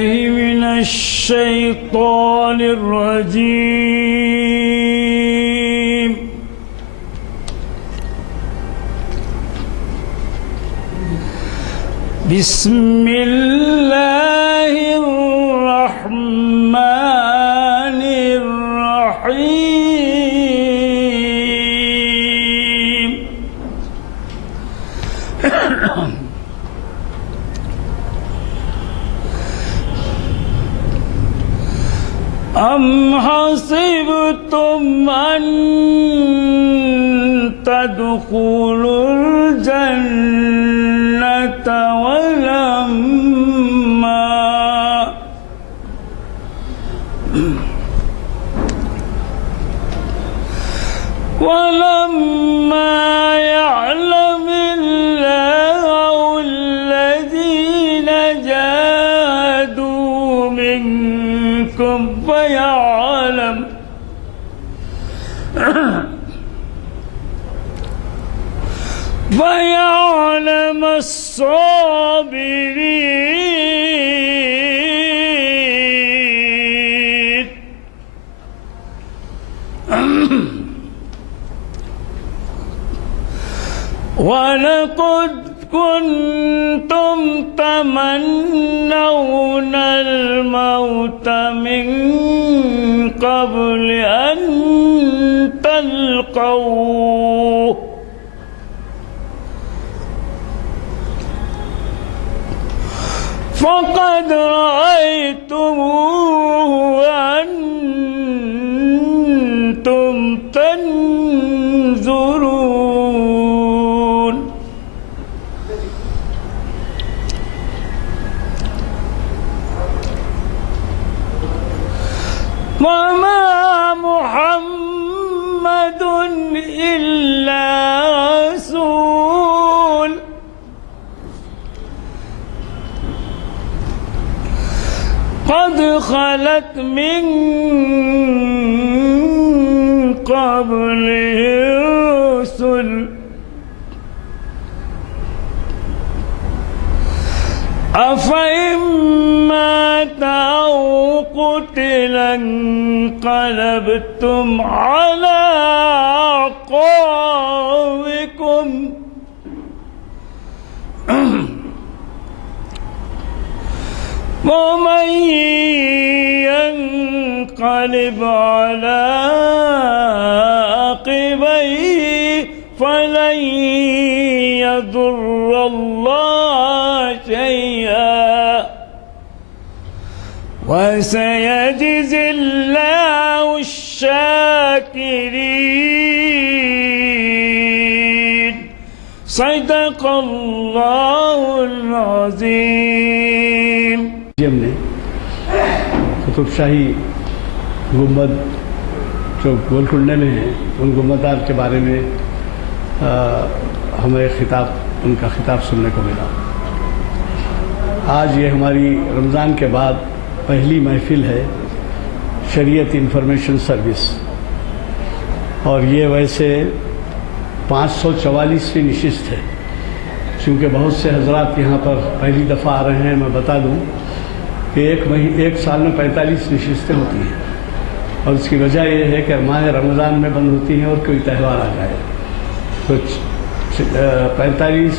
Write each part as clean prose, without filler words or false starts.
من الشيطان الرجيم. بسم الله الرحمن الرحيم. أم حسبتم أن تدخلوا الجنة ولما يعلم الله الذين جاهدوا منكم فيعلم الصابرين. ولقد كنتم تمنون الموت من قبل أن تلقوه فقد رأيتموه وأنتم تنظرون. وما محمد إلا رسول قد خلت من قبله الرسل أفإن مات أو قتل انقلبتم على أعقابكم ومن ينقلب على عقبيه فلن يضر الله شيئا وسيجزي الله الشاكرين. صدق الله العظيم. ہم نے قطب شاہی گنبد جو گولکنڈے میں ہیں ان گنبدار کے بارے میں ہمیں ان کا خطاب سننے کو ملا. آج یہ ہماری رمضان کے بعد پہلی محفل ہے شریعت انفارمیشن سروس، اور یہ ویسے 544ویں نشست ہے. چونکہ بہت سے حضرات یہاں پر پہلی دفعہ آ رہے ہیں، میں بتا دوں کہ ایک سال میں 45 نشستیں ہوتی ہیں، اور اس کی وجہ یہ ہے کہ ماہ رمضان میں بند ہوتی ہیں اور کوئی تہوار آ جائے تو 45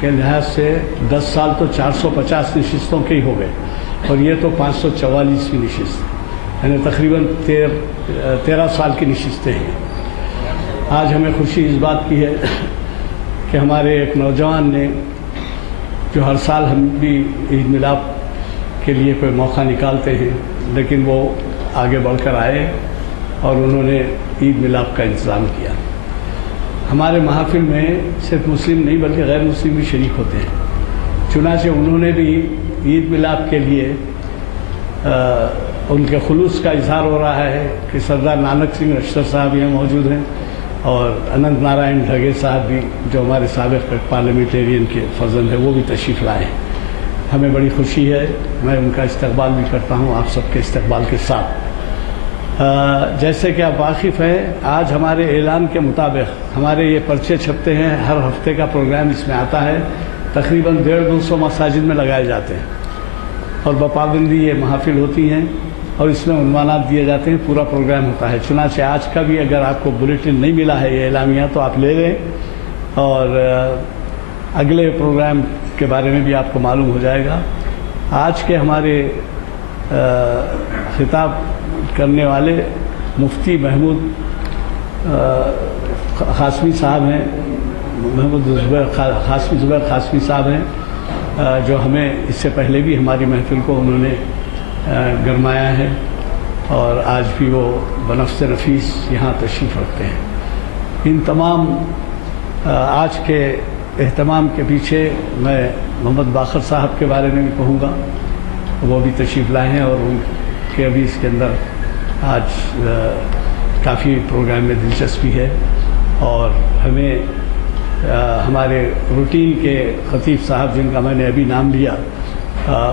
کے لحاظ سے 10 سال تو 450 نشستوں کے ہی ہو گئے، اور یہ تو 544ویں نشست، یعنی تقریباً 13 سال کی نشستیں ہیں. آج ہمیں خوشی اس بات کی ہے کہ ہمارے ایک نوجوان نے، جو ہر سال ہم بھی عید میلاد کے لیے کوئی موقع نکالتے ہیں، لیکن وہ آگے بڑھ کر آئے اور انہوں نے عید میلاد کا انتظام کیا. ہمارے محافل میں صرف مسلم نہیں بلکہ غیر مسلم بھی شریک ہوتے ہیں. چنانچہ انہوں نے بھی عید میلاد کے لیے ان کے خلوص کا اظہار ہو رہا ہے کہ سردار نانک سنگھ رشتر صاحب یہاں موجود ہیں، اور اننت نارائن ڈھگے صاحب بھی، جو ہمارے سابق پارلیمنٹیرین کے فرزند ہیں، وہ بھی تشریف لائے ہیں. ہمیں بڑی خوشی ہے، میں ان کا استقبال بھی کرتا ہوں آپ سب کے استقبال کے ساتھ. جیسے کہ آپ واقف ہیں، آج ہمارے اعلان کے مطابق ہمارے یہ پرچے چھپتے ہیں، ہر ہفتے کا پروگرام اس میں آتا ہے، تقریباً 150-200 مساجد میں لگائے جاتے ہیں. اور بپابندی یہ محافل ہوتی ہیں اور اس میں عنوانات دیے جاتے ہیں، پورا پروگرام ہوتا ہے۔ چنانچہ آج کا بھی اگر آپ کو بلیٹن نہیں ملا ہے یہ اعلامیہ تو آپ لے لیں، اور اگلے پروگرام کے بارے میں بھی آپ کو معلوم ہو جائے گا۔ آج کے ہمارے خطاب کرنے والے مفتی محمود قاسمی صاحب ہیں، زبیر قاسمی صاحب ہیں، جو ہمیں اس سے پہلے بھی ہماری محفل کو انہوں نے گرمایا ہے، اور آج بھی وہ بنفس نفیس یہاں تشریف رکھتے ہیں۔ ان تمام آج کے اہتمام کے پیچھے میں محمد باقر صاحب کے بارے میں بھی کہوں گا، وہ بھی تشریف لائے ہیں، اور ان کے ابھی اس کے اندر آج کافی پروگرام میں دلچسپی ہے، اور ہمیں ہمارے روٹین کے خطیب صاحب جن کا میں نے ابھی نام لیا،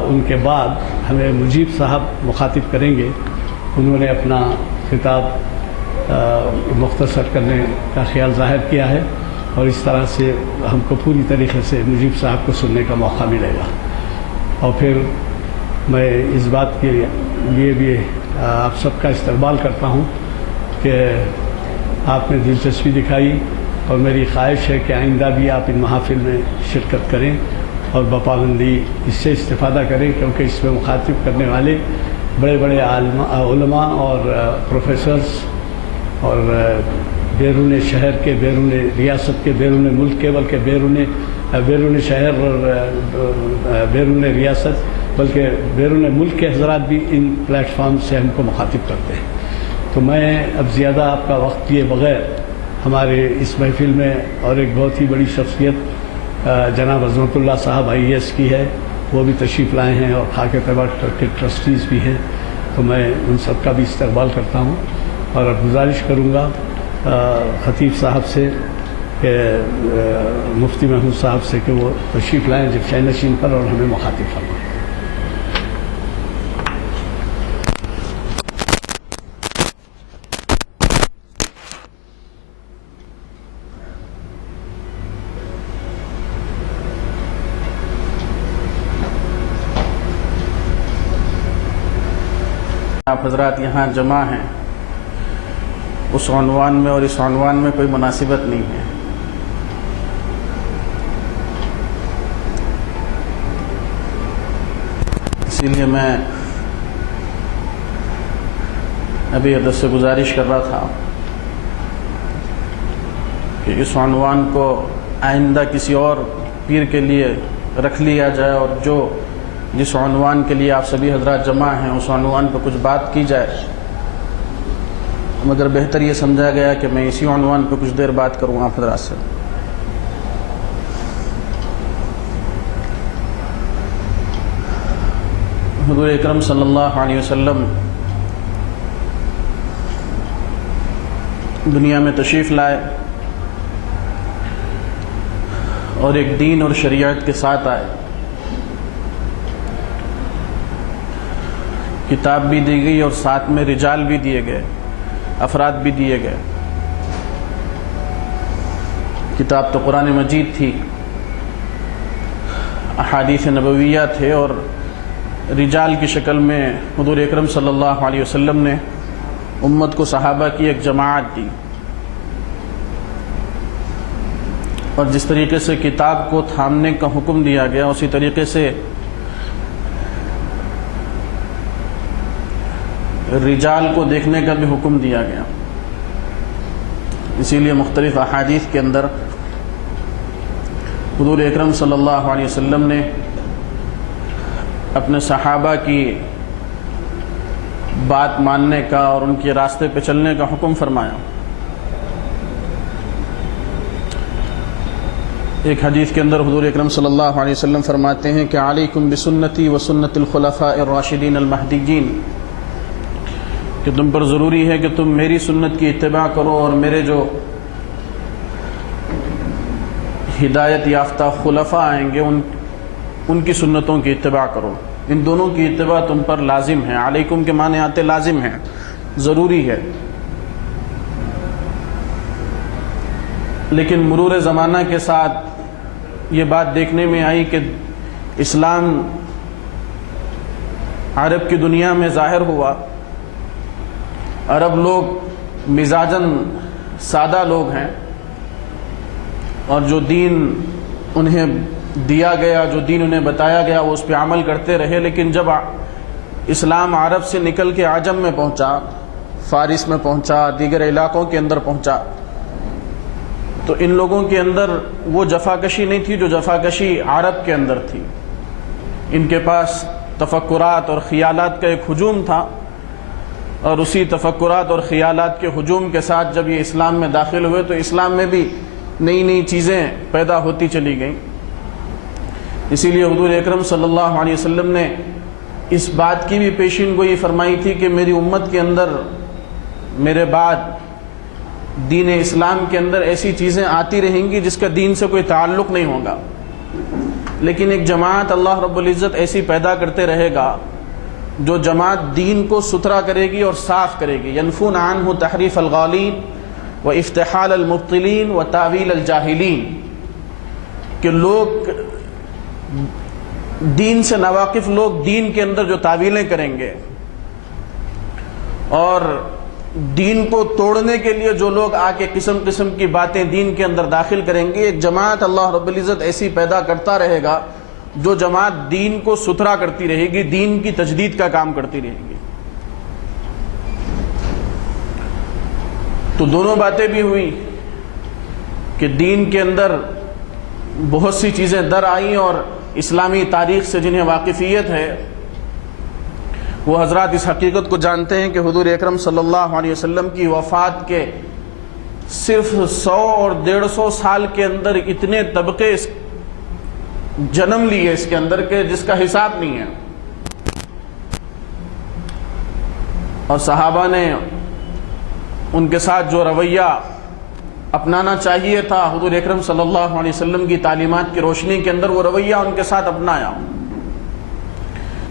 ان کے بعد ہمیں مجیب صاحب مخاطب کریں گے۔ انہوں نے اپنا خطاب مختصر کرنے کا خیال ظاہر کیا ہے، اور اس طرح سے ہم کو پوری طریقے سے مجیب صاحب کو سننے کا موقع ملے گا۔ اور پھر میں اس بات کے لیے بھی آپ سب کا استقبال کرتا ہوں کہ آپ نے دلچسپی دکھائی، اور میری خواہش ہے کہ آئندہ بھی آپ ان محافل میں شرکت کریں اور بپابندی اس سے استفادہ کریں، کیونکہ اس میں مخاطب کرنے والے بڑے بڑے علماء اور پروفیسرز، اور بیرون شہر کے، بیرون ریاست کے، بیرون ملک کے، بلکہ بیرون شہر اور بیرون ریاست بلکہ بیرون ملک کے حضرات بھی ان پلیٹ فارم سے ہم کو مخاطب کرتے ہیں۔ تو میں اب زیادہ آپ کا وقت لیے بغیر ہمارے اس محفل میں اور ایک بہت ہی بڑی شخصیت جناب عظمت اللہ صاحب IAS کی ہے، وہ بھی تشریف لائے ہیں، اور خاک طیبہ کے ٹرسٹیز بھی ہیں، تو میں ان سب کا بھی استقبال کرتا ہوں، اور اب گزارش کروں گا خطیب صاحب سے کہ مفتی محمود صاحب سے کہ وہ تشریف لائیں جب شہ نشین پر اور ہمیں مخاطب فرمائیں۔ آپ حضرات یہاں جمع ہیں، اس عنوان میں اور اس عنوان میں کوئی مناسبت نہیں ہے۔ اسی لیے میں ابھی حضرت سے گزارش کر رہا تھا کہ اس عنوان کو آئندہ کسی اور پیر کے لیے رکھ لیا جائے، اور جس عنوان کے لیے آپ سبھی حضرات جمع ہیں اس عنوان پہ کچھ بات کی جائے، مگر بہتر یہ سمجھا گیا کہ میں اسی عنوان پہ کچھ دیر بات کروں آپ حضرات سے۔ حضور اکرم صلی اللہ علیہ وسلم دنیا میں تشریف لائے، اور ایک دین اور شریعت کے ساتھ آئے۔ کتاب بھی دی گئی اور ساتھ میں رجال بھی دیے گئے، افراد بھی دیے گئے۔ کتاب تو قرآن مجید تھی، احادیث نبویہ تھے، اور رجال کی شکل میں حضور اکرم صلی اللہ علیہ وسلم نے امت کو صحابہ کی ایک جماعت دی۔ اور جس طریقے سے کتاب کو تھامنے کا حکم دیا گیا، اسی طریقے سے رجال کو دیکھنے کا بھی حکم دیا گیا۔ اسی لیے مختلف احادیث کے اندر حضور اکرم صلی اللہ علیہ وسلم نے اپنے صحابہ کی بات ماننے کا اور ان کے راستے پہ چلنے کا حکم فرمایا۔ ایک حدیث کے اندر حضور اکرم صلی اللہ علیہ وسلم فرماتے ہیں کہ علیکم بسنتی و سنت الخلفاء الراشدین المہدیین، کہ تم پر ضروری ہے کہ تم میری سنت کی اتباع کرو، اور میرے جو ہدایت یافتہ خلفاء آئیں گے ان کی سنتوں کی اتباع کرو۔ ان دونوں کی اتباع تم پر لازم ہے۔ علیکم کے معنی آتے لازم ہے، ضروری ہے۔ لیکن مرور زمانہ کے ساتھ یہ بات دیکھنے میں آئی کہ اسلام عرب کی دنیا میں ظاہر ہوا۔ عرب لوگ مزاجاً سادہ لوگ ہیں، اور جو دین انہیں دیا گیا، جو دین انہیں بتایا گیا، وہ اس پہ عمل کرتے رہے۔ لیکن جب اسلام عرب سے نکل کے عجم میں پہنچا، فارس میں پہنچا، دیگر علاقوں کے اندر پہنچا، تو ان لوگوں کے اندر وہ جفاکشی نہیں تھی جو جفاکشی عرب کے اندر تھی۔ ان کے پاس تفکرات اور خیالات کا ایک ہجوم تھا، اور اسی تفکرات اور خیالات کے ہجوم کے ساتھ جب یہ اسلام میں داخل ہوئے تو اسلام میں بھی نئی نئی چیزیں پیدا ہوتی چلی گئیں۔ اسی لیے حضور اکرم صلی اللہ علیہ وسلم نے اس بات کی بھی پیشین گوئی فرمائی تھی کہ میری امت کے اندر میرے بعد دین اسلام کے اندر ایسی چیزیں آتی رہیں گی جس کا دین سے کوئی تعلق نہیں ہوگا، لیکن ایک جماعت اللہ رب العزت ایسی پیدا کرتے رہے گا جو جماعت دین کو ستھرا کرے گی اور صاف کرے گی۔ ینفون عنہ تحریف الغالین و افتحال المبطلین و تاویل الجاہلین، کہ لوگ دین سے ناواقف لوگ دین کے اندر جو تعویلیں کریں گے، اور دین کو توڑنے کے لیے جو لوگ آ کے قسم قسم کی باتیں دین کے اندر داخل کریں گے، ایک جماعت اللہ رب العزت ایسی پیدا کرتا رہے گا جو جماعت دین کو ستھرا کرتی رہے گی، دین کی تجدید کا کام کرتی رہے گی۔ تو دونوں باتیں بھی ہوئی کہ دین کے اندر بہت سی چیزیں در آئیں، اور اسلامی تاریخ سے جنہیں واقفیت ہے وہ حضرات اس حقیقت کو جانتے ہیں کہ حضور اکرم صلی اللہ علیہ وسلم کی وفات کے صرف 100 اور 150 سال کے اندر اتنے طبقے جنم لیے اس کے اندر کے جس کا حساب نہیں ہے، اور صحابہ نے ان کے ساتھ جو رویہ اپنانا چاہیے تھا حضور اکرم صلی اللہ علیہ وسلم کی تعلیمات کی روشنی کے اندر، وہ رویہ ان کے ساتھ اپنایا۔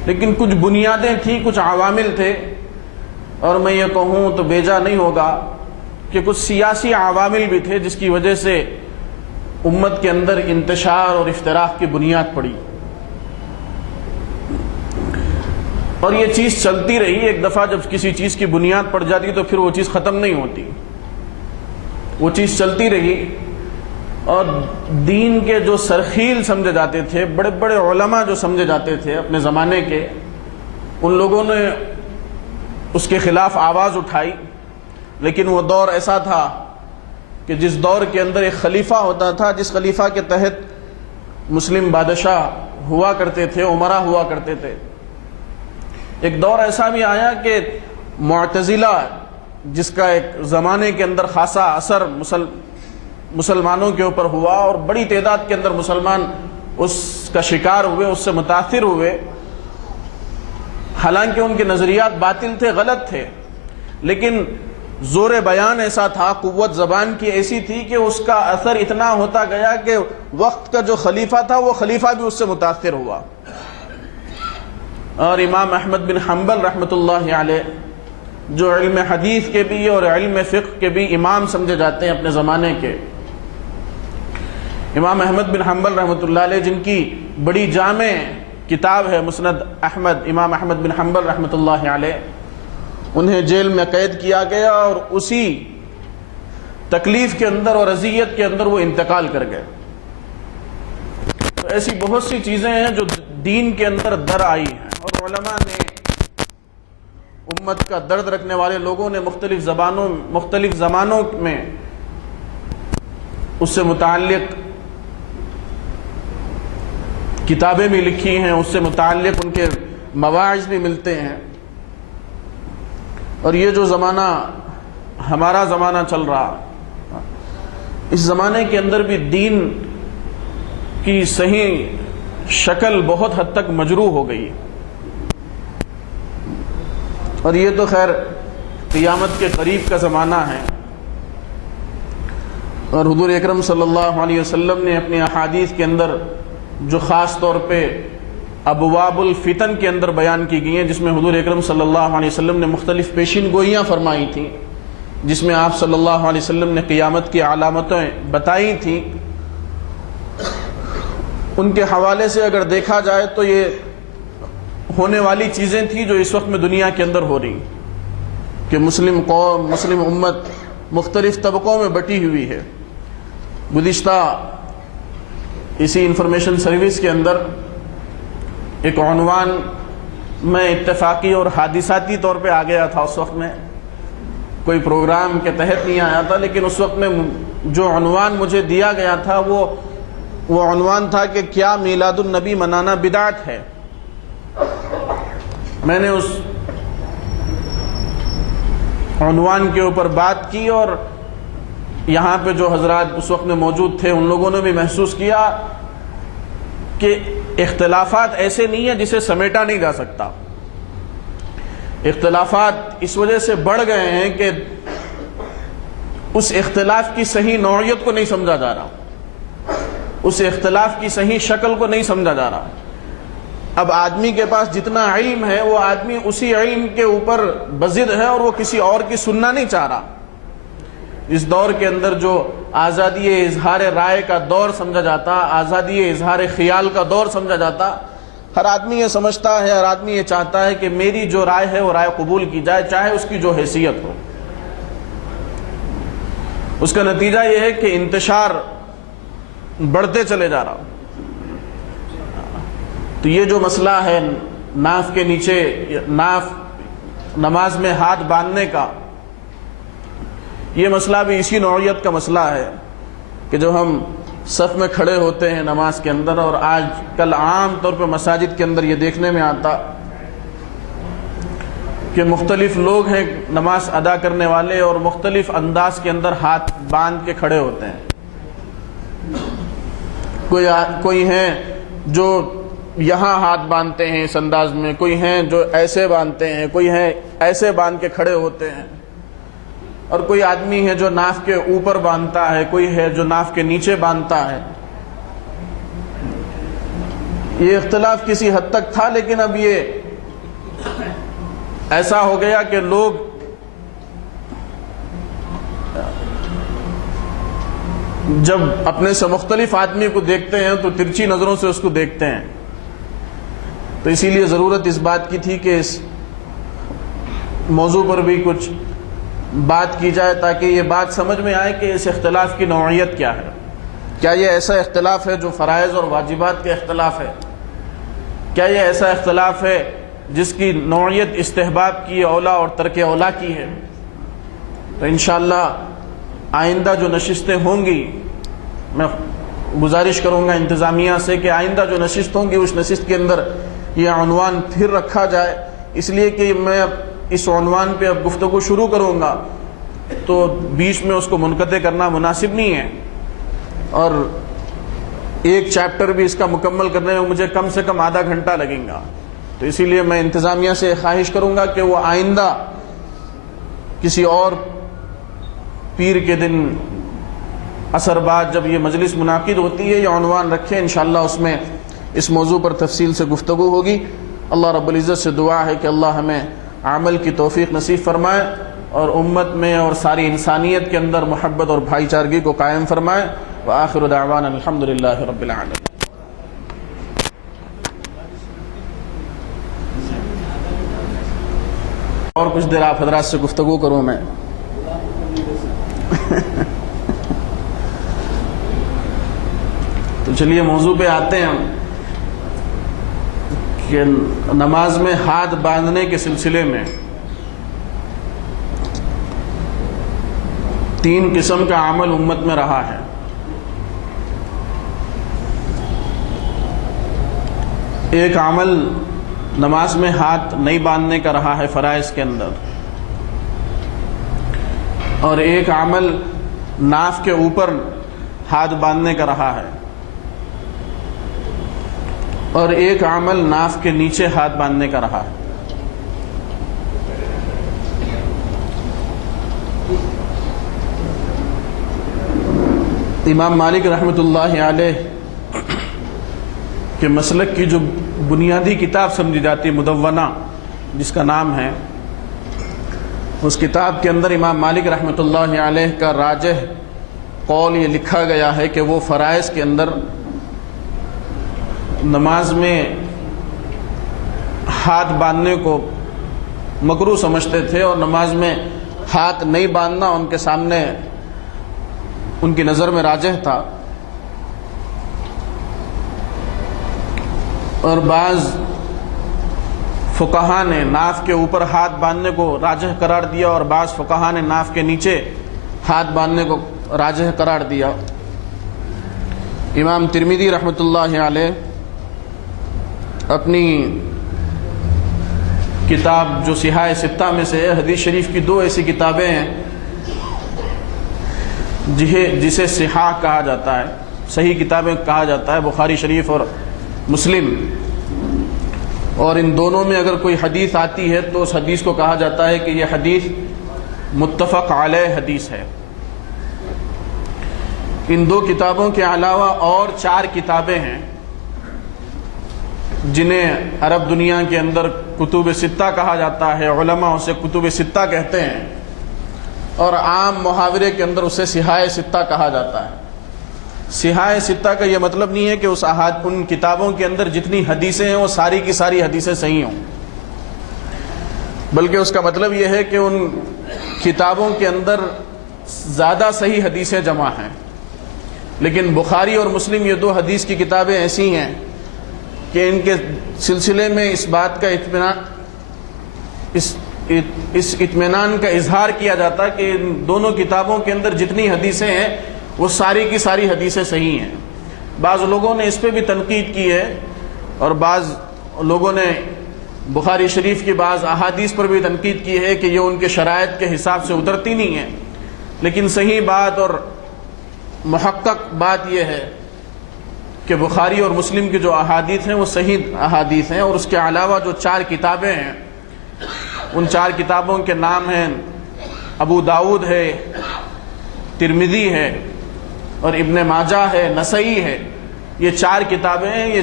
لیکن کچھ بنیادیں تھیں، کچھ عوامل تھے، اور میں یہ کہوں تو بیجا نہیں ہوگا کہ کچھ سیاسی عوامل بھی تھے جس کی وجہ سے امت کے اندر انتشار اور افتراق کی بنیاد پڑی، اور یہ چیز چلتی رہی۔ ایک دفعہ جب کسی چیز کی بنیاد پڑ جاتی تو پھر وہ چیز ختم نہیں ہوتی، وہ چیز چلتی رہی۔ اور دین کے جو سرخیل سمجھے جاتے تھے، بڑے بڑے علماء جو سمجھے جاتے تھے اپنے زمانے کے، ان لوگوں نے اس کے خلاف آواز اٹھائی۔ لیکن وہ دور ایسا تھا کہ جس دور کے اندر ایک خلیفہ ہوتا تھا، جس خلیفہ کے تحت مسلم بادشاہ ہوا کرتے تھے، عمرا ہوا کرتے تھے۔ ایک دور ایسا بھی آیا کہ معتزلہ، جس کا ایک زمانے کے اندر خاصا اثر مسلمانوں کے اوپر ہوا، اور بڑی تعداد کے اندر مسلمان اس کا شکار ہوئے، اس سے متاثر ہوئے، حالانکہ ان کے نظریات باطل تھے، غلط تھے، لیکن زور بیان ایسا تھا، قوت زبان کی ایسی تھی کہ اس کا اثر اتنا ہوتا گیا کہ وقت کا جو خلیفہ تھا وہ خلیفہ بھی اس سے متاثر ہوا۔ اور امام احمد بن حنبل رحمۃ اللہ علیہ، جو علم حدیث کے بھی اور علم فقہ کے بھی امام سمجھے جاتے ہیں اپنے زمانے کے، امام احمد بن حنبل رحمۃ اللہ علیہ، جن کی بڑی جامع کتاب ہے مسند احمد، امام احمد بن حنبل رحمۃ اللہ علیہ، انہیں جیل میں قید کیا گیا، اور اسی تکلیف کے اندر اور اذیت کے اندر وہ انتقال کر گئے۔ تو ایسی بہت سی چیزیں ہیں جو دین کے اندر در آئی ہیں، اور علماء نے، امت کا درد رکھنے والے لوگوں نے مختلف زمانوں میں اس سے متعلق کتابیں بھی لکھی ہیں، اس سے متعلق ان کے مواعظ بھی ملتے ہیں۔ اور یہ جو زمانہ ہمارا زمانہ چل رہا، اس زمانے کے اندر بھی دین کی صحیح شکل بہت حد تک مجروح ہو گئی، اور یہ تو خیر قیامت کے قریب کا زمانہ ہے۔ اور حضور اکرم صلی اللہ علیہ وسلم نے اپنی احادیث کے اندر جو خاص طور پہ ابواب الفتن کے اندر بیان کی گئی ہیں، جس میں حضور اکرم صلی اللہ علیہ وسلم نے مختلف پیشین گوئیاں فرمائی تھیں، جس میں آپ صلی اللہ علیہ وسلم نے قیامت کی علامتیں بتائی تھیں، ان کے حوالے سے اگر دیکھا جائے تو یہ ہونے والی چیزیں تھیں جو اس وقت میں دنیا کے اندر ہو رہی، کہ مسلم قوم، مسلم امت مختلف طبقوں میں بٹی ہوئی ہے۔ گزشتہ اسی انفارمیشن سروس کے اندر ایک عنوان میں اتفاقی اور حادثاتی طور پہ آ گیا تھا، اس وقت میں کوئی پروگرام کے تحت نہیں آیا تھا، لیکن اس وقت میں جو عنوان مجھے دیا گیا تھا وہ عنوان تھا کہ کیا میلاد النبی منانا بدعت ہے۔ میں نے اس عنوان کے اوپر بات کی، اور یہاں پہ جو حضرات اس وقت میں موجود تھے ان لوگوں نے بھی محسوس کیا کہ اختلافات ایسے نہیں ہیں جسے سمیٹا نہیں جا سکتا۔ اختلافات اس وجہ سے بڑھ گئے ہیں کہ اس اختلاف کی صحیح نوعیت کو نہیں سمجھا جا رہا، اس اختلاف کی صحیح شکل کو نہیں سمجھا جا رہا۔ اب آدمی کے پاس جتنا علم ہے وہ آدمی اسی علم کے اوپر بضد ہے، اور وہ کسی اور کی سننا نہیں چاہ رہا۔ اس دور کے اندر جو آزادی اظہار رائے کا دور سمجھا جاتا، آزادی اظہار خیال کا دور سمجھا جاتا، ہر آدمی یہ سمجھتا ہے، ہر آدمی یہ چاہتا ہے کہ میری جو رائے ہے وہ رائے قبول کی جائے، چاہے اس کی جو حیثیت ہو۔ اس کا نتیجہ یہ ہے کہ انتشار بڑھتے چلے جا رہا۔ تو یہ جو مسئلہ ہے ناف کے نیچے نماز میں ہاتھ باندھنے کا، یہ مسئلہ بھی اسی نوعیت کا مسئلہ ہے کہ جب ہم صف میں کھڑے ہوتے ہیں نماز کے اندر، اور آج کل عام طور پہ مساجد کے اندر یہ دیکھنے میں آتا کہ مختلف لوگ ہیں نماز ادا کرنے والے، اور مختلف انداز کے اندر ہاتھ باندھ کے کھڑے ہوتے ہیں۔ کوئی ہیں جو یہاں ہاتھ باندھتے ہیں اس انداز میں، کوئی ہیں جو ایسے باندھتے ہیں، کوئی ہیں ایسے باندھ کے کھڑے ہوتے ہیں، اور کوئی آدمی ہے جو ناف کے اوپر باندھتا ہے، کوئی ہے جو ناف کے نیچے باندھتا ہے۔ یہ اختلاف کسی حد تک تھا، لیکن اب یہ ایسا ہو گیا کہ لوگ جب اپنے سے مختلف آدمی کو دیکھتے ہیں تو ترچھی نظروں سے اس کو دیکھتے ہیں۔ تو اسی لیے ضرورت اس بات کی تھی کہ اس موضوع پر بھی کچھ بات کی جائے، تاکہ یہ بات سمجھ میں آئے کہ اس اختلاف کی نوعیت کیا ہے۔ کیا یہ ایسا اختلاف ہے جو فرائض اور واجبات کے اختلاف ہے؟ کیا یہ ایسا اختلاف ہے جس کی نوعیت استحباب کی، اولا اور ترک اولا کی ہے؟ تو انشاءاللہ آئندہ جو نشستیں ہوں گی، میں گزارش کروں گا انتظامیہ سے کہ آئندہ جو نشست ہوں گی اس نشست کے اندر یہ عنوان پھر رکھا جائے، اس لیے کہ میں اس عنوان پہ اب گفتگو شروع کروں گا تو بیچ میں اس کو منقطع کرنا مناسب نہیں ہے، اور ایک چیپٹر بھی اس کا مکمل کرنے میں مجھے کم سے کم آدھا گھنٹہ لگے گا۔ تو اسی لیے میں انتظامیہ سے خواہش کروں گا کہ وہ آئندہ کسی اور پیر کے دن عصر بعد جب یہ مجلس منعقد ہوتی ہے یہ عنوان رکھیں، انشاءاللہ اس میں اس موضوع پر تفصیل سے گفتگو ہوگی۔ اللہ رب العزت سے دعا ہے کہ اللہ ہمیں عمل کی توفیق نصیب فرمائے، اور امت میں اور ساری انسانیت کے اندر محبت اور بھائی چارگی کو قائم فرمائے۔ وآخر دعوانا الحمدللہ رب العالمین۔ اور کچھ دیر آپ حضرات سے گفتگو کروں میں۔ تو چلیے موضوع پہ آتے ہیں ہم کہ نماز میں ہاتھ باندھنے کے سلسلے میں 3 قسم کا عمل امت میں رہا ہے۔ ایک عمل نماز میں ہاتھ نہیں باندھنے کا رہا ہے فرائض کے اندر، اور ایک عمل ناف کے اوپر ہاتھ باندھنے کا رہا ہے، اور ایک عمل ناف کے نیچے ہاتھ باندھنے کا رہا ہے۔ امام مالک رحمۃ اللہ علیہ کے مسلک کی جو بنیادی کتاب سمجھی جاتی ہے مدونہ جس کا نام ہے، اس کتاب کے اندر امام مالک رحمۃ اللہ علیہ کا راجح قول یہ لکھا گیا ہے کہ وہ فرائض کے اندر نماز میں ہاتھ باندھنے کو مکروہ سمجھتے تھے اور نماز میں ہاتھ نہیں باندھنا ان کے سامنے ان کی نظر میں راجح تھا، اور بعض فقہا نے ناف کے اوپر ہاتھ باندھنے کو راجح قرار دیا اور بعض فقہا نے ناف کے نیچے ہاتھ باندھنے کو راجح قرار دیا۔ امام ترمذی رحمۃ اللہ علیہ اپنی کتاب جو صحاح ستہ میں سے ہے، حدیث شریف کی 2 ایسی کتابیں ہیں جسے صحاح کہا جاتا ہے، صحیح کتابیں کہا جاتا ہے، بخاری شریف اور مسلم، اور ان دونوں میں اگر کوئی حدیث آتی ہے تو اس حدیث کو کہا جاتا ہے کہ یہ حدیث متفق علیہ حدیث ہے۔ ان 2 کتابوں کے علاوہ اور 4 کتابیں ہیں جنہیں عرب دنیا کے اندر کتب ستہ کہا جاتا ہے، علماء اسے کتب ستہ کہتے ہیں، اور عام محاورے کے اندر اسے صحاح ستہ کہا جاتا ہے۔ صحاح ستہ کا یہ مطلب نہیں ہے کہ ان کتابوں کے اندر جتنی حدیثیں ہیں وہ ساری کی ساری حدیثیں صحیح ہوں، بلکہ اس کا مطلب یہ ہے کہ ان کتابوں کے اندر زیادہ صحیح حدیثیں جمع ہیں۔ لیکن بخاری اور مسلم یہ 2 حدیث کی کتابیں ایسی ہیں کہ ان کے سلسلے میں اس بات کا اس اطمینان کا اظہار کیا جاتا ہے کہ ان دونوں کتابوں کے اندر جتنی حدیثیں ہیں وہ ساری کی ساری حدیثیں صحیح ہیں۔ بعض لوگوں نے اس پہ بھی تنقید کی ہے اور بعض لوگوں نے بخاری شریف کی بعض احادیث پر بھی تنقید کی ہے کہ یہ ان کے شرائط کے حساب سے اترتی نہیں ہیں، لیکن صحیح بات اور محقق بات یہ ہے کہ بخاری اور مسلم کی جو احادیث ہیں وہ صحیح احادیث ہیں، اور اس کے علاوہ جو 4 کتابیں ہیں ان 4 کتابوں کے نام ہیں ابو داؤد ہے، ترمذی ہے، اور ابن ماجہ ہے، نسائی ہے۔ یہ 4 کتابیں ہیں،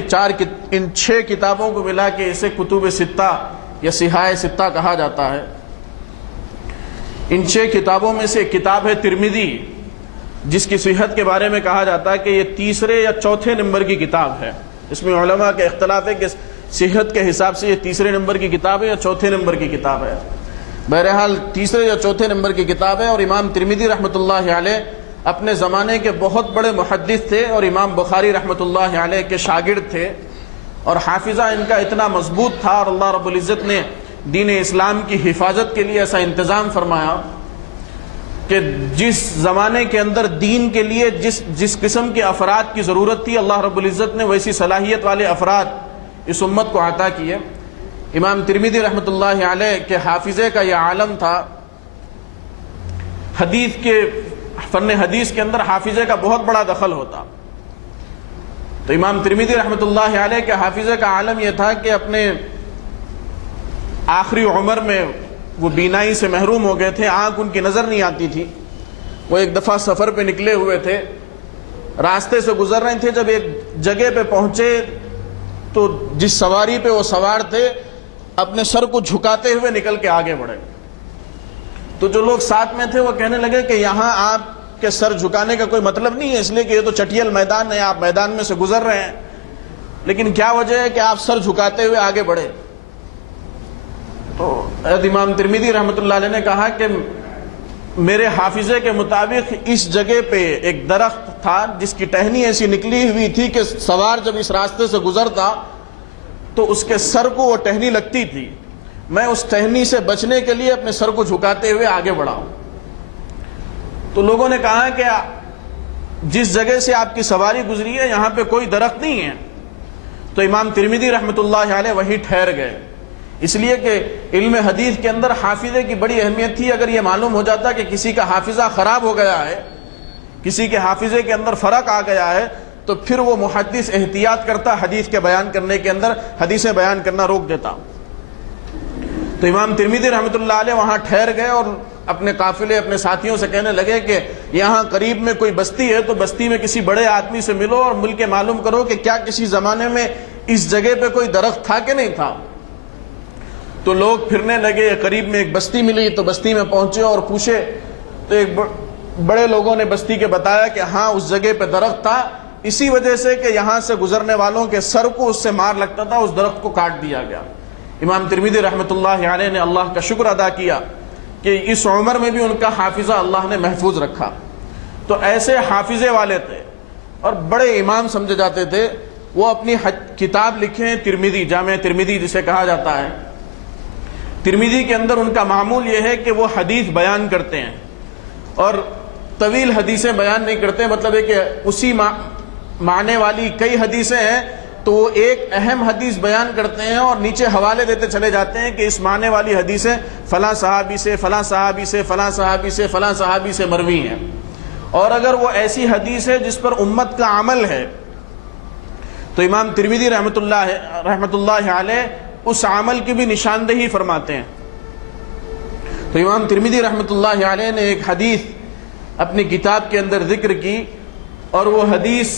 ان 6 کتابوں کو ملا کے اسے کتب ستہ یا صحاح ستہ کہا جاتا ہے۔ ان 6 کتابوں میں سے ایک کتاب ہے ترمذی، جس کی صحت کے بارے میں کہا جاتا ہے کہ یہ 3 یا 4 نمبر کی کتاب ہے۔ اس میں علماء کا اختلاف ہے کہ صحت کے حساب سے یہ 3 نمبر کی کتاب ہے یا 4 نمبر کی کتاب ہے۔ بہرحال 3 یا 4 نمبر کی کتاب ہے، اور امام ترمذی رحمۃ اللہ علیہ اپنے زمانے کے بہت بڑے محدث تھے اور امام بخاری رحمۃ اللہ علیہ کے شاگرد تھے، اور حافظہ ان کا اتنا مضبوط تھا، اور اللہ رب العزت نے دین اسلام کی حفاظت کے لیے ایسا انتظام فرمایا کہ جس زمانے کے اندر دین کے لیے جس قسم کے افراد کی ضرورت تھی، اللہ رب العزت نے ویسی صلاحیت والے افراد اس امت کو عطا کیے۔ امام ترمذی رحمۃ اللہ علیہ کے حافظے کا یہ عالم تھا۔ حدیث کے فن حدیث کے اندر حافظے کا بہت بڑا دخل ہوتا، تو امام ترمذی رحمۃ اللہ علیہ کے حافظے کا عالم یہ تھا کہ اپنے آخری عمر میں وہ بینائی سے محروم ہو گئے تھے، آنکھ ان کی نظر نہیں آتی تھی۔ وہ ایک دفعہ سفر پہ نکلے ہوئے تھے، راستے سے گزر رہے تھے، جب ایک جگہ پہ پہنچے تو جس سواری پہ وہ سوار تھے اپنے سر کو جھکاتے ہوئے نکل کے آگے بڑھے۔ تو جو لوگ ساتھ میں تھے وہ کہنے لگے کہ یہاں آپ کے سر جھکانے کا کوئی مطلب نہیں ہے، اس لیے کہ یہ تو چٹیل میدان ہے، آپ میدان میں سے گزر رہے ہیں، لیکن کیا وجہ ہے کہ آپ سر جھکاتے ہوئے آگے بڑھے؟ تو امام ترمذی رحمۃ اللہ علیہ نے کہا کہ میرے حافظے کے مطابق اس جگہ پہ ایک درخت تھا جس کی ٹہنی ایسی نکلی ہوئی تھی کہ سوار جب اس راستے سے گزرتا تو اس کے سر کو وہ ٹہنی لگتی تھی، میں اس ٹہنی سے بچنے کے لیے اپنے سر کو جھکاتے ہوئے آگے بڑھا ہوں۔ تو لوگوں نے کہا کہ جس جگہ سے آپ کی سواری گزری ہے یہاں پہ کوئی درخت نہیں ہے، تو امام ترمذی رحمۃ اللہ علیہ وہیں ٹھہر گئے، اس لیے کہ علم حدیث کے اندر حافظے کی بڑی اہمیت تھی۔ اگر یہ معلوم ہو جاتا کہ کسی کا حافظہ خراب ہو گیا ہے، کسی کے حافظے کے اندر فرق آ گیا ہے، تو پھر وہ محدث احتیاط کرتا حدیث کے بیان کرنے کے اندر، حدیثیں بیان کرنا روک دیتا۔ تو امام ترمذی رحمۃ اللہ علیہ وہاں ٹھہر گئے اور اپنے قافلے اپنے ساتھیوں سے کہنے لگے کہ یہاں قریب میں کوئی بستی ہے تو بستی میں کسی بڑے آدمی سے ملو اور مل کے معلوم کرو کہ کیا کسی زمانے میں اس جگہ پہ کوئی درخت تھا کہ نہیں تھا۔ تو لوگ پھرنے لگے، قریب میں ایک بستی ملی تو بستی میں پہنچے اور پوچھے، تو ایک بڑے لوگوں نے بستی کے بتایا کہ ہاں اس جگہ پہ درخت تھا، اسی وجہ سے کہ یہاں سے گزرنے والوں کے سر کو اس سے مار لگتا تھا، اس درخت کو کاٹ دیا گیا۔ امام ترمذی رحمۃ اللہ علیہ نے اللہ کا شکر ادا کیا کہ اس عمر میں بھی ان کا حافظہ اللہ نے محفوظ رکھا. تو ایسے حافظے والے تھے اور بڑے امام سمجھے جاتے تھے. وہ اپنی کتاب لکھیں ترمذی، جامع ترمذی جسے کہا جاتا ہے. ترمذی کے اندر ان کا معمول یہ ہے کہ وہ حدیث بیان کرتے ہیں اور طویل حدیثیں بیان نہیں کرتے. مطلب ہے کہ اسی معنی والی کئی حدیثیں ہیں تو وہ ایک اہم حدیث بیان کرتے ہیں اور نیچے حوالے دیتے چلے جاتے ہیں کہ اس معنی والی حدیثیں فلاں صحابی سے فلاں صحابی سے فلاں صحابی سے فلاں صحابی سے مروی ہیں. اور اگر وہ ایسی حدیث ہے جس پر امت کا عمل ہے تو امام ترمذی رحمۃ اللہ علیہ اس عمل کی بھی نشاندہی فرماتے ہیں. تو امام ترمذی رحمۃ اللہ علیہ نے ایک حدیث اپنی کتاب کے اندر ذکر کی اور وہ حدیث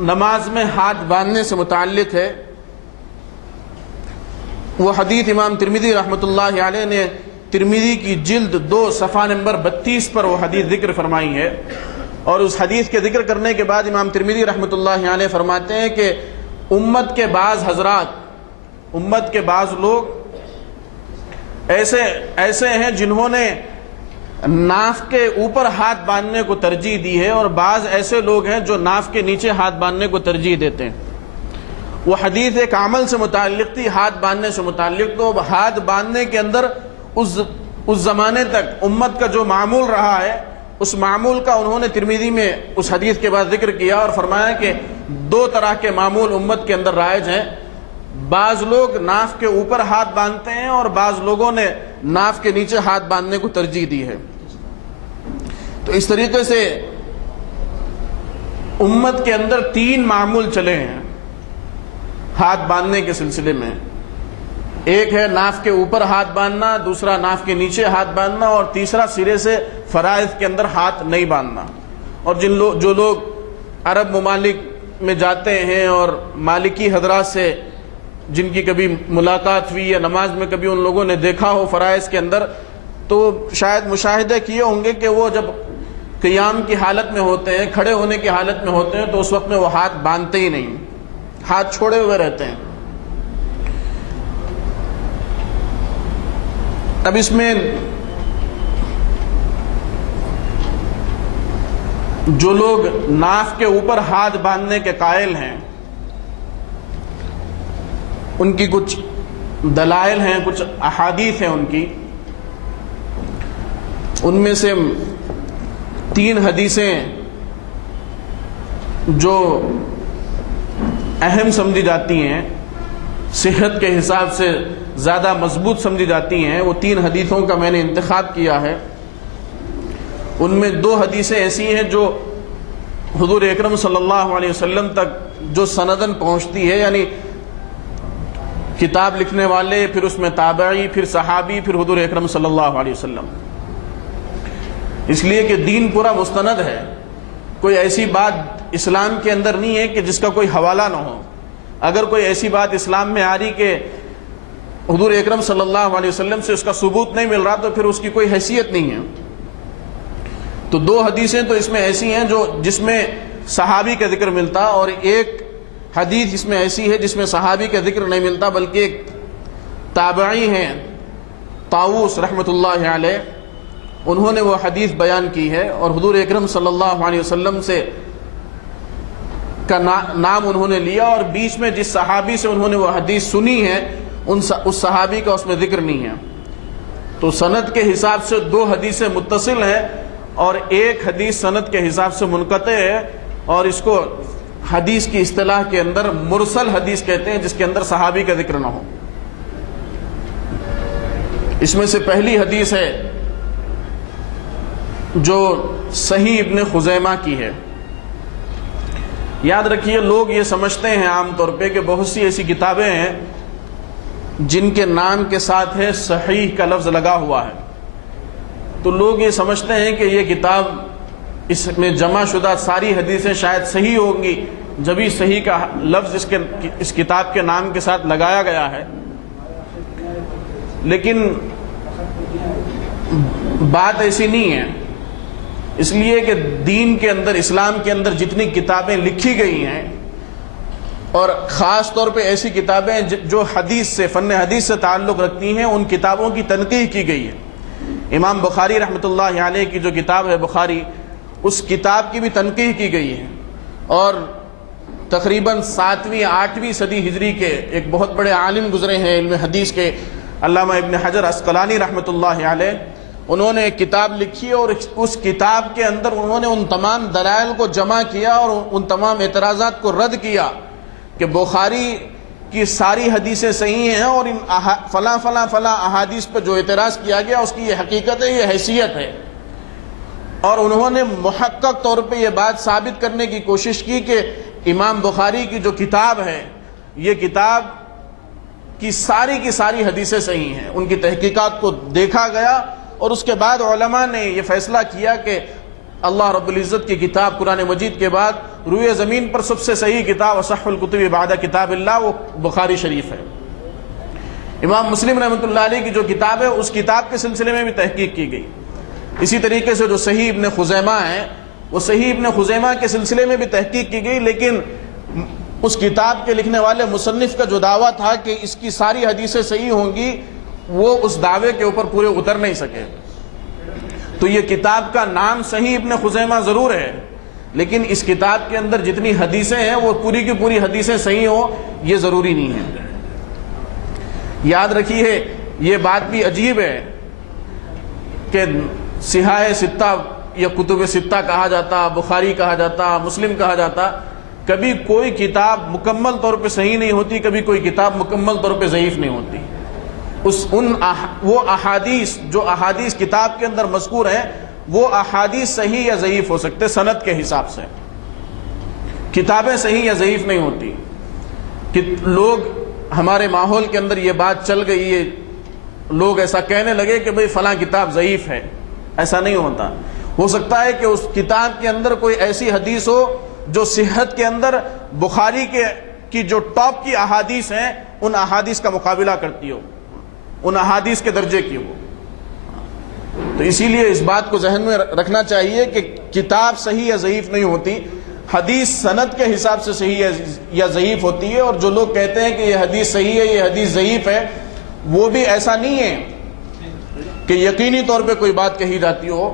نماز میں ہاتھ باندھنے سے متعلق ہے. وہ حدیث امام ترمذی رحمۃ اللہ علیہ نے ترمذی کی جلد 2 صفحہ نمبر 32 پر وہ حدیث ذکر فرمائی ہے. اور اس حدیث کے ذکر کرنے کے بعد امام ترمذی رحمۃ اللہ علیہ فرماتے ہیں کہ امت کے بعض حضرات، امت کے بعض لوگ ایسے ہیں جنہوں نے ناف کے اوپر ہاتھ باندھنے کو ترجیح دی ہے اور بعض ایسے لوگ ہیں جو ناف کے نیچے ہاتھ باندھنے کو ترجیح دیتے ہیں. وہ حدیث ایک عمل سے متعلق تھی، ہاتھ باندھنے سے متعلق. تو ہاتھ باندھنے کے اندر اس زمانے تک امت کا جو معمول رہا ہے اس معمول کا انہوں نے ترمذی میں اس حدیث کے بعد ذکر کیا اور فرمایا کہ 2 طرح کے معمول امت کے اندر رائج ہیں. بعض لوگ ناف کے اوپر ہاتھ باندھتے ہیں اور بعض لوگوں نے ناف کے نیچے ہاتھ باندھنے کو ترجیح دی ہے. تو اس طریقے سے امت کے اندر 3 معمول چلے ہیں ہاتھ باندھنے کے سلسلے میں. ایک ہے ناف کے اوپر ہاتھ باندھنا، دوسرا ناف کے نیچے ہاتھ باندھنا اور تیسرا سرے سے فرائض کے اندر ہاتھ نہیں باندھنا. اور جو لوگ عرب ممالک میں جاتے ہیں اور مالکی حضرات سے جن کی کبھی ملاقات ہوئی یا نماز میں کبھی ان لوگوں نے دیکھا ہو فرائض کے اندر، تو شاید مشاہدے کیے ہوں گے کہ وہ جب قیام کی حالت میں ہوتے ہیں، کھڑے ہونے کی حالت میں ہوتے ہیں، تو اس وقت میں وہ ہاتھ باندھتے ہی نہیں، ہاتھ چھوڑے ہوئے رہتے ہیں. اب اس میں جو لوگ ناف کے اوپر ہاتھ باندھنے کے قائل ہیں ان کی کچھ دلائل ہیں، کچھ احادیث ہیں ان کی. ان میں سے 3 حدیثیں جو اہم سمجھی جاتی ہیں، صحت کے حساب سے زیادہ مضبوط سمجھی جاتی ہیں، وہ 3 حدیثوں کا میں نے انتخاب کیا ہے. ان میں 2 حدیثیں ایسی ہیں جو حضور اکرم صلی اللہ علیہ وسلم تک جو سندن پہنچتی ہے، یعنی کتاب لکھنے والے، پھر اس میں تابعی، پھر صحابی، پھر حضور اکرم صلی اللہ علیہ وسلم. اس لیے کہ دین پورا مستند ہے. کوئی ایسی بات اسلام کے اندر نہیں ہے کہ جس کا کوئی حوالہ نہ ہو. اگر کوئی ایسی بات اسلام میں آ رہی کہ حضور اکرم صلی اللہ علیہ وسلم سے اس کا ثبوت نہیں مل رہا تو پھر اس کی کوئی حیثیت نہیں ہے. تو 2 حدیثیں تو اس میں ایسی ہیں جس میں صحابی کا ذکر ملتا، اور ایک حدیث اس میں ایسی ہے جس میں صحابی کا ذکر نہیں ملتا بلکہ ایک تابعی ہیں طاؤوس رحمۃ اللہ علیہ، انہوں نے وہ حدیث بیان کی ہے اور حضور اکرم صلی اللہ علیہ وسلم سے کا نام انہوں نے لیا، اور بیچ میں جس صحابی سے انہوں نے وہ حدیث سنی ہے اس صحابی کا اس میں ذکر نہیں ہے. تو سند کے حساب سے 2 حدیثیں متصل ہیں اور ایک حدیث سند کے حساب سے منقطع ہے، اور اس کو حدیث کی اصطلاح کے اندر مرسل حدیث کہتے ہیں، جس کے اندر صحابی کا ذکر نہ ہو. اس میں سے پہلی حدیث ہے جو صحیح ابن خزیمہ کی ہے. یاد رکھیے، لوگ یہ سمجھتے ہیں عام طور پہ کہ بہت سی ایسی کتابیں ہیں جن کے نام کے ساتھ ہے صحیح کا لفظ لگا ہوا ہے، تو لوگ یہ سمجھتے ہیں کہ یہ کتاب، اس میں جمع شدہ ساری حدیثیں شاید صحیح ہوں گی جبھی صحیح کا لفظ اس کتاب کے نام کے ساتھ لگایا گیا ہے. لیکن بات ایسی نہیں ہے. اس لیے کہ دین کے اندر، اسلام کے اندر جتنی کتابیں لکھی گئی ہیں اور خاص طور پہ ایسی کتابیں جو حدیث سے، فن حدیث سے تعلق رکھتی ہیں، ان کتابوں کی تنقیح کی گئی ہے۔ امام بخاری رحمۃ اللہ علیہ کی جو کتاب ہے بخاری، اس کتاب کی بھی تنقیح کی گئی ہے، اور تقریباً 7ویں 8ویں صدی ہجری کے ایک بہت بڑے عالم گزرے ہیں علم حدیث کے، علامہ ابن حجر عسقلانی رحمۃ اللہ علیہ، انہوں نے ایک کتاب لکھی اور اس کتاب کے اندر انہوں نے ان تمام دلائل کو جمع کیا اور ان تمام اعتراضات کو رد کیا کہ بخاری کی ساری حدیثیں صحیح ہیں، اور ان فلاں فلاں فلاں احادیث پر جو اعتراض کیا گیا اس کی یہ حقیقت ہے، یہ حیثیت ہے۔ اور انہوں نے محقق طور پہ یہ بات ثابت کرنے کی کوشش کی کہ امام بخاری کی جو کتاب ہے، یہ کتاب کی ساری حدیثیں صحیح ہیں۔ ان کی تحقیقات کو دیکھا گیا اور اس کے بعد علماء نے یہ فیصلہ کیا کہ اللہ رب العزت کی کتاب قرآن مجید کے بعد روئے زمین پر سب سے صحیح کتاب اصح الکتب بعد کتاب اللہ وہ بخاری شریف ہے۔ امام مسلم رحمۃ اللہ علیہ کی جو کتاب ہے اس کتاب کے سلسلے میں بھی تحقیق کی گئی۔ اسی طریقے سے جو صحیح ابن خزیمہ ہے، وہ صحیح ابن خزیمہ کے سلسلے میں بھی تحقیق کی گئی، لیکن اس کتاب کے لکھنے والے مصنف کا جو دعویٰ تھا کہ اس کی ساری حدیثیں صحیح ہوں گی، وہ اس دعوے کے اوپر پورے اتر نہیں سکے۔ تو یہ کتاب کا نام صحیح ابن خزیمہ ضرور ہے، لیکن اس کتاب کے اندر جتنی حدیثیں ہیں وہ پوری کی پوری حدیثیں صحیح ہوں یہ ضروری نہیں ہے۔ یاد رکھیے یہ بات بھی عجیب ہے کہ صحاح ستہ یا کتب ستہ کہا جاتا، بخاری کہا جاتا، مسلم کہا جاتا، کبھی کوئی کتاب مکمل طور پہ صحیح نہیں ہوتی، کبھی کوئی کتاب مکمل طور پہ ضعیف نہیں ہوتی۔ وہ احادیث جو احادیث کتاب کے اندر مذکور ہیں وہ احادیث صحیح یا ضعیف ہو سکتے سند کے حساب سے، کتابیں صحیح یا ضعیف نہیں ہوتی۔ کہ لوگ ہمارے ماحول کے اندر یہ بات چل گئی ہے، لوگ ایسا کہنے لگے کہ بھئی فلاں کتاب ضعیف ہے، ایسا نہیں ہوتا۔ ہو سکتا ہے کہ اس کتاب کے اندر کوئی ایسی حدیث ہو جو صحت کے اندر بخاری کی جو ٹاپ کی احادیث ہیں ان احادیث کا مقابلہ کرتی ہو، ان احادیث کے درجے کی ہو۔ تو اسی لیے اس بات کو ذہن میں رکھنا چاہیے کہ کتاب صحیح یا ضعیف نہیں ہوتی، حدیث سند کے حساب سے صحیح یا ضعیف ہوتی ہے۔ اور جو لوگ کہتے ہیں کہ یہ حدیث صحیح ہے، یہ حدیث ضعیف ہے، وہ بھی ایسا نہیں ہے کہ یقینی طور پہ کوئی بات کہی جاتی ہو،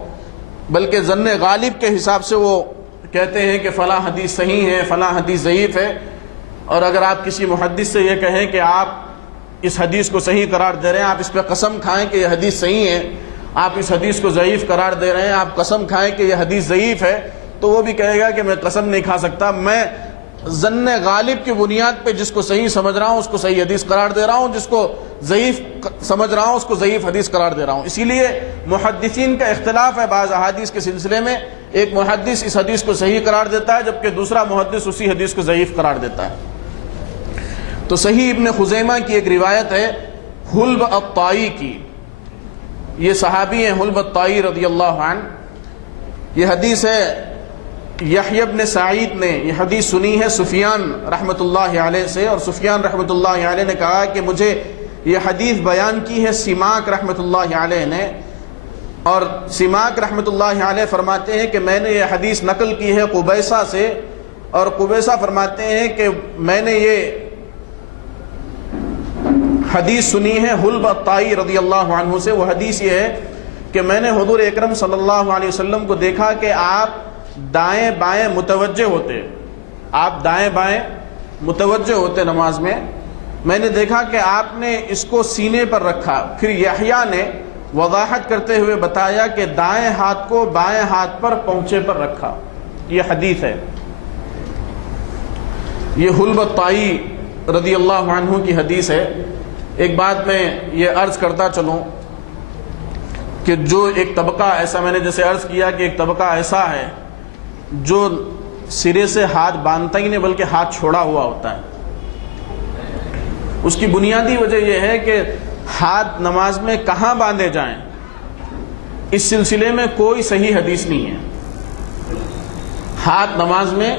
بلکہ ظن غالب کے حساب سے وہ کہتے ہیں کہ فلاں حدیث صحیح ہے، فلاں حدیث ضعیف ہے۔ اور اگر آپ کسی محدث سے یہ کہیں کہ آپ اس حدیث کو صحیح قرار دے رہے ہیں، آپ اس پہ قسم کھائیں کہ یہ حدیث صحیح ہے، آپ اس حدیث کو ضعیف قرار دے رہے ہیں، آپ قسم کھائیں کہ یہ حدیث ضعیف ہے، تو وہ بھی کہے گا کہ میں قسم نہیں کھا سکتا، میں ظن غالب کی بنیاد پہ جس کو صحیح سمجھ رہا ہوں اس کو صحیح حدیث قرار دے رہا ہوں، جس کو ضعیف سمجھ رہا ہوں اس کو ضعیف حدیث قرار دے رہا ہوں۔ اسی لیے محدثین کا اختلاف ہے بعض احادیث کے سلسلے میں، ایک محدث اس حدیث کو صحیح قرار دیتا ہے جبکہ دوسرا محدث اسی حدیث کو ضعیف قرار دیتا ہے۔ تو صحیح ابن خزیمہ کی ایک روایت ہے حلب الطائی کی، یہ صحابی ہیں حلب الطائی رضی اللہ عنہ، یہ حدیث ہے یحییٰ بن سعید نے یہ حدیث سنی ہے سفیان رحمۃ اللہ علیہ سے، اور سفیان رحمۃ اللہ علیہ نے کہا کہ مجھے یہ حدیث بیان کی ہے سماک رحمۃ اللہ علیہ نے، اور سماک رحمۃ اللہ علیہ فرماتے ہیں کہ میں نے یہ حدیث نقل کی ہے قبیصہ سے، اور قبیصہ فرماتے ہیں کہ میں نے یہ حدیث سنی ہے حلب الطائی رضی اللہ عنہ سے۔ وہ حدیث یہ ہے کہ میں نے حضور اکرم صلی اللہ علیہ وسلم کو دیکھا کہ آپ دائیں بائیں متوجہ ہوتے، آپ دائیں بائیں متوجہ ہوتے نماز میں نے دیکھا کہ آپ نے اس کو سینے پر رکھا۔ پھر یحییٰ نے وضاحت کرتے ہوئے بتایا کہ دائیں ہاتھ کو بائیں ہاتھ پر پونچے پر رکھا۔ یہ حدیث ہے، یہ حلب الطائی رضی اللہ عنہ کی حدیث ہے۔ ایک بات میں یہ عرض کرتا چلوں کہ جو ایک طبقہ ایسا، میں نے جیسے عرض کیا کہ ایک طبقہ ایسا ہے جو سرے سے ہاتھ باندھتا ہی نہیں بلکہ ہاتھ چھوڑا ہوا ہوتا ہے، اس کی بنیادی وجہ یہ ہے کہ ہاتھ نماز میں کہاں باندھے جائیں اس سلسلے میں کوئی صحیح حدیث نہیں ہے۔ ہاتھ نماز میں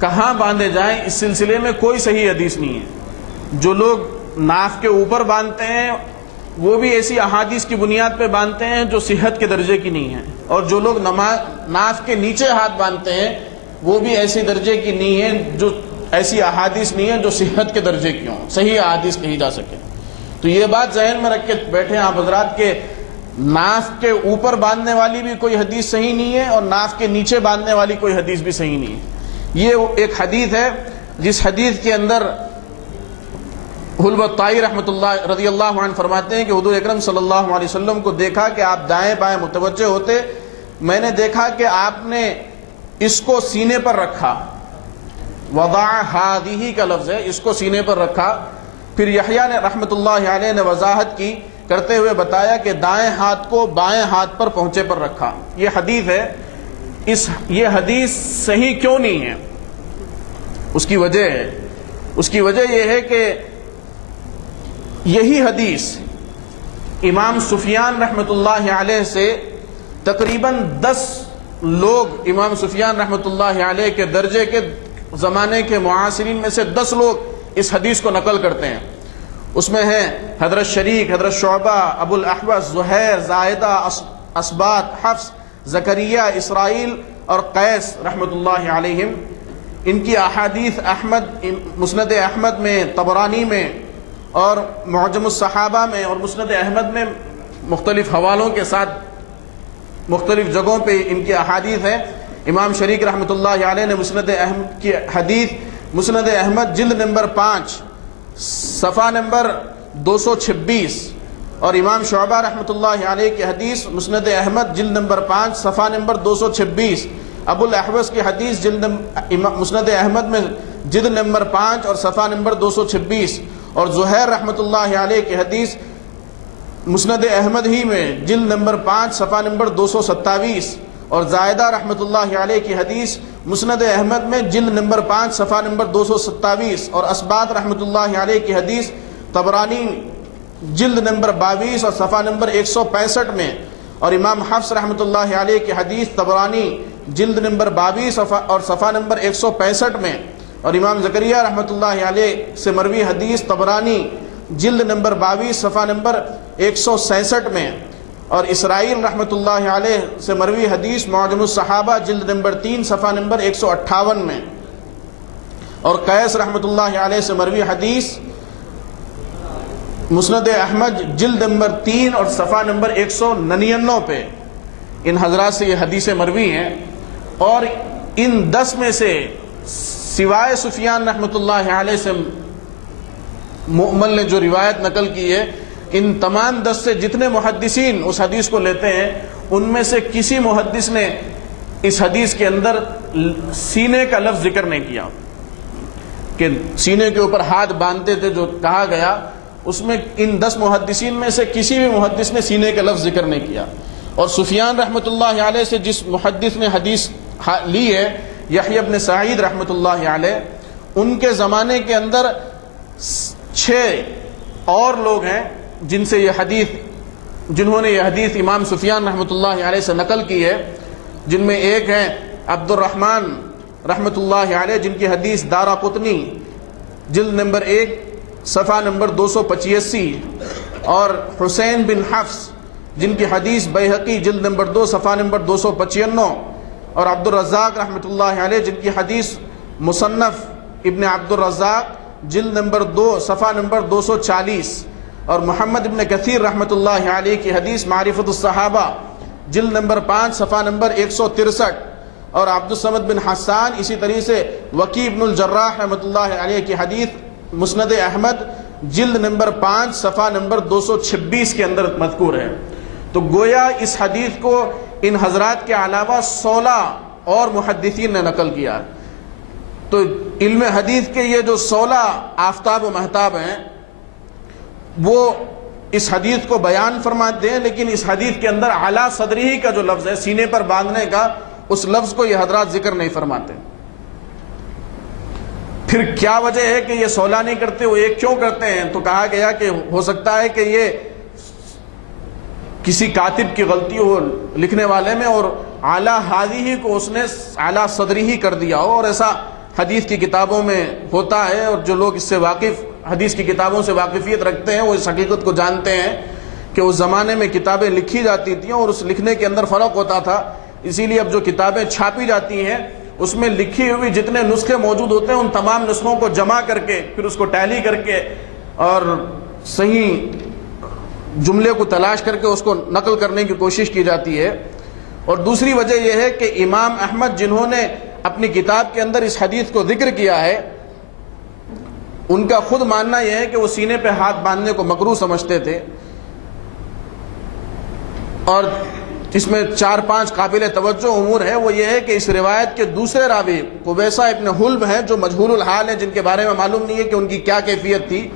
کہاں باندھے جائیں اس سلسلے میں کوئی صحیح حدیث نہیں ہے۔ جو لوگ ناف کے اوپر باندھتے ہیں وہ بھی ایسی احادیث کی بنیاد پہ باندھتے ہیں جو صحت کے درجے کی نہیں ہیں، اور جو لوگ ناف کے نیچے ہاتھ باندھتے ہیں وہ بھی ایسے درجے کی نہیں ہیں جو ایسی احادیث نہیں ہیں جو صحت کے درجے کی ہوں، صحیح احادیث کہی جا سکے۔ تو یہ بات ذہن میں رکھ کے بیٹھے آپ حضرات کے ناف کے اوپر باندھنے والی بھی کوئی حدیث صحیح نہیں ہے اور ناف کے نیچے باندھنے والی کوئی حدیث بھی صحیح نہیں ہے۔ یہ ایک حدیث ہے جس حدیث کے اندر حلب طائی رحمۃ اللہ رضی اللہ عنہ فرماتے ہیں کہ حضور اکرم صلی اللہ علیہ وسلم کو دیکھا کہ آپ دائیں بائیں متوجہ ہوتے، میں نے دیکھا کہ آپ نے اس کو سینے پر رکھا، وضع ہذہ کا لفظ ہے، اس کو سینے پر رکھا۔ پھر یحییٰ نے رحمۃ اللہ علیہ نے وضاحت کی کرتے ہوئے بتایا کہ دائیں ہاتھ کو بائیں ہاتھ پر پہنچے پر رکھا۔ یہ حدیث ہے، یہ حدیث صحیح کیوں نہیں ہے؟ اس کی وجہ ہے، اس کی وجہ یہ ہے کہ یہی حدیث امام سفیان رحمۃ اللہ علیہ سے تقریباً 10 لوگ، امام سفیان رحمۃ اللہ علیہ کے درجے کے زمانے کے معاصرین میں سے 10 لوگ اس حدیث کو نقل کرتے ہیں۔ اس میں ہیں حضرت شریک، حضرت شعبہ، ابو الاحوص، زہیر، زائدہ، اسبات، حفص، زکریہ، اسرائیل اور قیس رحمۃ اللہ علیہم۔ ان کی احادیث احمد، مسند احمد میں، طبرانی میں اور معجم الصحابہ میں اور مسند احمد میں مختلف حوالوں کے ساتھ مختلف جگہوں پہ ان کی احادیث ہیں۔ امام شریک رحمۃ اللہ علیہ نے مسند احمد کی حدیث، مسند احمد جلد نمبر 5 صفحہ نمبر 226 اور امام شعبہ رحمۃ اللہ علیہ کی حدیث مسند احمد جلد نمبر 5 صفحہ نمبر 226، ابو الاحوص کی حدیث مسند احمد میں جلد نمبر 5 اور صفحہ نمبر 226، اور زہیر رحمۃ اللہ علیہ کی حدیث مسند احمد ہی میں جلد نمبر 5 صفحہ نمبر 227، اور زائدہ رحمۃ اللہ علیہ کی حدیث مسند احمد میں جلد نمبر 5 صفحہ نمبر 227، اور اسبات رحمۃ اللہ علیہ کی حدیث طبرانی جلد نمبر 22 اور صفحہ نمبر 165 میں، اور امام حفص رحمۃ اللہ علیہ کی حدیث طبرانی جلد نمبر 22 اور صفحہ نمبر 165 میں، اور امام زکریہ رحمۃ اللہ علیہ سے مروی حدیث طبرانی جلد نمبر 22 صفحہ نمبر 166 میں، اور اسرائیل رحمۃ اللہ علیہ سے مروی حدیث معجم الصحابہ جلد نمبر 3 صفحہ نمبر 158 میں، اور قیس رحمۃ اللہ علیہ سے مروی حدیث مسند احمد جلد نمبر 3 اور صفحہ نمبر 199 پہ ان حضرات سے یہ حدیثیں مروی ہیں۔ اور ان 10 میں سے سوائے سفیان رحمۃ اللہ علیہ سے مؤمل نے جو روایت نقل کی ہے، ان تمام 10 سے جتنے محدثین اس حدیث کو لیتے ہیں، ان میں سے کسی محدث نے اس حدیث کے اندر سینے کا لفظ ذکر نہیں کیا کہ سینے کے اوپر ہاتھ باندھتے تھے جو کہا گیا، اس میں ان 10 محدثین میں سے کسی بھی محدث نے سینے کا لفظ ذکر نہیں کیا۔ اور سفیان رحمۃ اللہ علیہ سے جس محدث نے حدیث لی ہے، یحییٰ بن سعید رحمۃ اللہ علیہ، ان کے زمانے کے اندر 6 اور لوگ ہیں جن سے یہ حدیث، جنہوں نے یہ حدیث امام سفیان رحمۃ اللہ علیہ سے نقل کی ہے، جن میں ایک ہیں عبد الرحمن رحمۃ اللہ علیہ، جن کی حدیث دارقطنی جلد نمبر 1 صفحہ نمبر 285، اور حسین بن حفص جن کی حدیث بیہقی جلد نمبر 2 صفحہ نمبر 295، اور عبد الرزاق رحمۃ اللہ علیہ جن کی حدیث مصنف ابن عبد الرزاق جلد نمبر 2 صفحہ نمبر 240، اور محمد ابن کثیر رحمۃ اللہ علیہ کی حدیث معرفت الصحابہ جلد نمبر 5 صفحہ نمبر 163، اور عبد الصمد بن حسان اسی طریقے سے وکی ابن الجراح رحمۃ اللہ علیہ کی حدیث مسند احمد جلد نمبر 5 صفحہ نمبر 226 کے اندر مذکور ہے۔ تو گویا اس حدیث کو ان حضرات کے علاوہ 16 اور محدثین نے نقل کیا۔ تو علم حدیث کے یہ جو 16 آفتاب و مہتاب ہیں، وہ اس حدیث کو بیان فرماتے ہیں، لیکن اس حدیث کے اندر اعلیٰ صدری کا جو لفظ ہے، سینے پر باندھنے کا، اس لفظ کو یہ حضرات ذکر نہیں فرماتے۔ پھر کیا وجہ ہے کہ یہ 16 نہیں کرتے، وہ ایک کیوں کرتے ہیں؟ تو کہا گیا کہ ہو سکتا ہے کہ یہ کسی کاتب کی غلطی ہو لکھنے والے میں، اور اعلیٰ حاضی ہی کو اس نے اعلیٰ صدری ہی کر دیا ہو، اور ایسا حدیث کی کتابوں میں ہوتا ہے، اور جو لوگ اس سے واقف، حدیث کی کتابوں سے واقفیت رکھتے ہیں، وہ اس حقیقت کو جانتے ہیں کہ اس زمانے میں کتابیں لکھی جاتی تھیں اور اس لکھنے کے اندر فرق ہوتا تھا، اسی لیے اب جو کتابیں چھاپی جاتی ہیں اس میں لکھی ہوئی جتنے نسخے موجود ہوتے ہیں ان تمام نسخوں کو جمع کر کے پھر اس کو ٹیلی کر کے اور صحیح جملے کو تلاش کر کے اس کو نقل کرنے کی کوشش کی جاتی ہے۔ اور دوسری وجہ یہ ہے کہ امام احمد جنہوں نے اپنی کتاب کے اندر اس حدیث کو ذکر کیا ہے، ان کا خود ماننا یہ ہے کہ وہ سینے پہ ہاتھ باندھنے کو مکروہ سمجھتے تھے، اور اس میں 4-5 قابل توجہ امور ہے۔ وہ یہ ہے کہ اس روایت کے دوسرے راوی قبیصہ ابن حلب ہیں جو مجہول الحال ہیں، جن کے بارے میں معلوم نہیں ہے کہ ان کی کیا کیفیت تھی،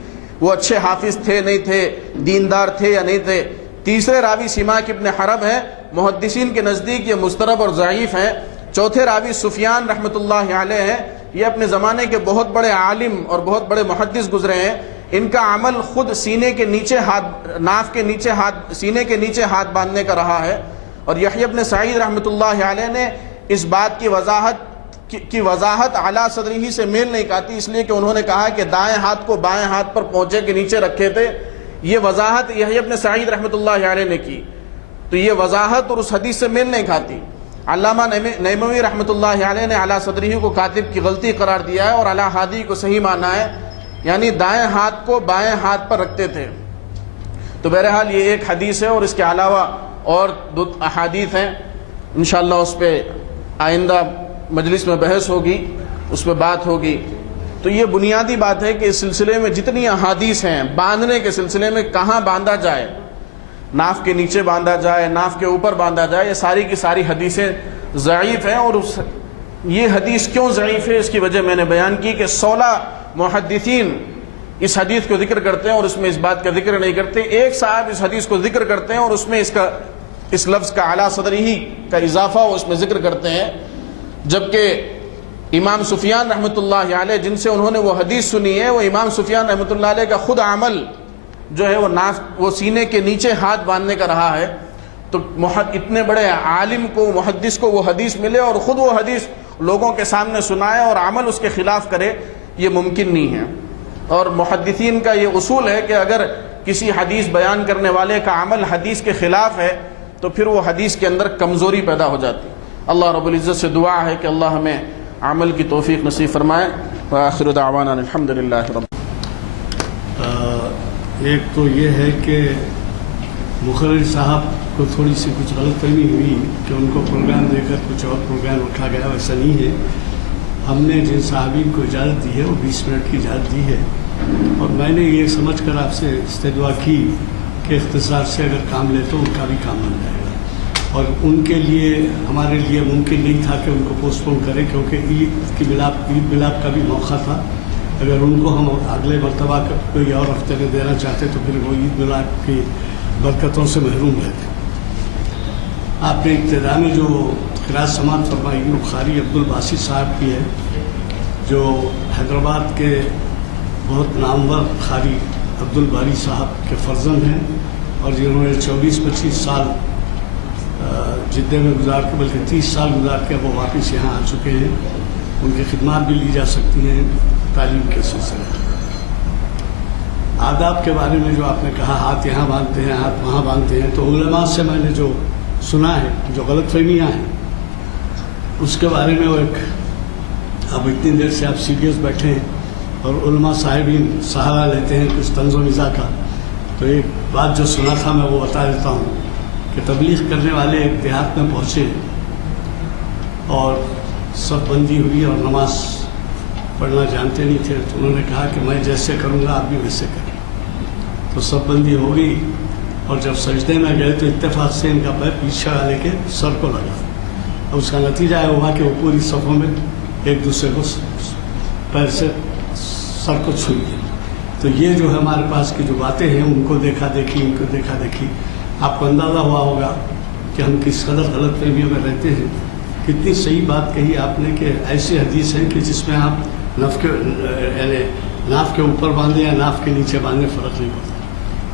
وہ اچھے حافظ تھے نہیں تھے، دیندار تھے یا نہیں تھے۔ تیسرے راوی سماک ابن حرب ہیں، محدثین کے نزدیک یہ مضطرب اور ضعیف ہیں۔ چوتھے راوی سفیان رحمۃ اللہ علیہ ہیں، یہ اپنے زمانے کے بہت بڑے عالم اور بہت بڑے محدث گزرے ہیں۔ ان کا عمل خود سینے کے نیچے ناف کے نیچے سینے کے نیچے ہاتھ باندھنے کا رہا ہے۔ اور یحییٰ ابن سعید رحمۃ اللہ علیہ نے اس بات کی وضاحت اعلیٰ صدری سے میل نہیں کھاتی، اس لیے کہ انہوں نے کہا کہ دائیں ہاتھ کو بائیں ہاتھ پر پونچے کے نیچے رکھے تھے۔ یہ وضاحت یحییٰ ابن سعید رحمۃ اللہ علیہ نے کی، تو یہ وضاحت اور اس حدیث سے میل نہیں کھاتی۔ علامہ نیموی رحمۃ اللہ علیہ نے اعلیٰ صدری کو کاتب کی غلطی قرار دیا ہے اور اعلیٰ ہادی کو صحیح مانا ہے، یعنی دائیں ہاتھ کو بائیں ہاتھ پر رکھتے تھے۔ تو بہرحال یہ ایک حدیث ہے، اور اس کے علاوہ اور 2 احادیث ہیں، انشاءاللہ اس پہ آئندہ مجلس میں بحث ہوگی، اس پہ بات ہوگی۔ تو یہ بنیادی بات ہے کہ اس سلسلے میں جتنی احادیث ہیں باندھنے کے سلسلے میں، کہاں باندھا جائے، ناف کے نیچے باندھا جائے، ناف کے اوپر باندھا جائے، یہ ساری کی ساری حدیثیں ضعیف ہیں۔ اور یہ حدیث کیوں ضعیف ہے اس کی وجہ میں نے بیان کی کہ 16 محدثین اس حدیث کو ذکر کرتے ہیں اور اس میں اس بات کا ذکر نہیں کرتے۔ ایک صاحب اس حدیث کو ذکر کرتے ہیں اور اس میں اس لفظ کا اعلیٰ صدری ہی کا اضافہ اس میں ذکر کرتے ہیں، جبکہ امام سفیان رحمۃ اللہ علیہ جن سے انہوں نے وہ حدیث سنی ہے، وہ امام سفیان رحمۃ اللہ علیہ کا خود عمل جو ہے وہ سینے کے نیچے ہاتھ باندھنے کا رہا ہے۔ تو اتنے بڑے عالم کو، محدث کو وہ حدیث ملے اور خود وہ حدیث لوگوں کے سامنے سنائے اور عمل اس کے خلاف کرے، یہ ممکن نہیں ہے۔ اور محدثین کا یہ اصول ہے کہ اگر کسی حدیث بیان کرنے والے کا عمل حدیث کے خلاف ہے تو پھر وہ حدیث کے اندر کمزوری پیدا ہو جاتی۔ اللہ رب العزت سے دعا ہے کہ اللہ ہمیں عمل کی توفیق نصیب فرمائے۔ وآخر دعوانا الحمدللہ رب۔ ایک تو یہ ہے کہ مقرر صاحب کو تھوڑی سی کچھ غلط فہمی ہوئی کہ ان کو پروگرام دے کر کچھ اور پروگرام رکھا گیا، ویسا نہیں ہے۔ ہم نے جن صحابین کو اجازت دی ہے وہ 20 منٹ کی اجازت دی ہے، اور میں نے یہ سمجھ کر آپ سے استدعا کی کہ اختصار سے اگر کام لے تو ان کا بھی کام بن جائے گا، اور ان کے لیے ہمارے لیے ممکن نہیں تھا کہ ان کو پوسٹ پون کریں، کیونکہ عید ملاپ کا بھی موقع تھا۔ اگر ان کو ہم اگلے مرتبہ کوئی اور ہفتے میں دینا چاہتے تو پھر وہ عید ملاپ کی برکتوں سے محروم رہتے۔ آپ نے ابتدا میں جو قراءت سماعت فرمائی وہ قاری عبد الباسط صاحب کی ہے، جو حیدرآباد کے بہت نامور قاری عبد الباری صاحب کے فرزند ہیں، اور جنہوں نے 24-25 سال جدہ میں گزار کے، بلکہ 30 سال گزار کے وہ واپس یہاں آ چکے ہیں۔ ان کی خدمات بھی لی جا سکتی ہیں تعلیم کے سلسلے۔ آداب کے بارے میں جو آپ نے کہا ہاتھ یہاں باندھتے ہیں، ہاتھ وہاں باندھتے ہیں، تو علماء سے میں نے جو سنا ہے، جو غلط فہمیاں ہیں اس کے بارے میں وہ اب اتنی دیر سے آپ سیریس بیٹھے ہیں اور علماء صاحبین سہارا لیتے ہیں کچھ طنز و مزاح کا، تو ایک بات جو سنا تھا میں وہ بتا دیتا ہوں کہ تبلیغ کرنے والے ایک دیہات میں پہنچے اور صف بندی ہوئی اور نماز پڑھنا جانتے نہیں تھے، تو انہوں نے کہا کہ میں جیسے کروں گا آپ بھی ویسے کریں۔ تو صف بندی ہو گئی، اور جب سجدے میں گئے تو اتفاق سے ان کا پیر پیچھے والے کے سر کو لگا، اور اس کا نتیجہ یہ ہوا کہ وہ پوری صفوں میں ایک دوسرے کو پیر سے سر کو چھوئی گئی۔ تو یہ جو ہے ہمارے پاس کی جو باتیں ہیں، ان کو دیکھا دیکھی آپ کو اندازہ ہوا ہوگا کہ ہم کس قدر غلط فہمیوں میں رہتے ہیں۔ کتنی صحیح بات کہی آپ نے کہ ایسی حدیث ہے کہ جس میں آپ ناف کے اوپر باندھیں یا ناف کے نیچے باندھیں فرق نہیں پڑتا،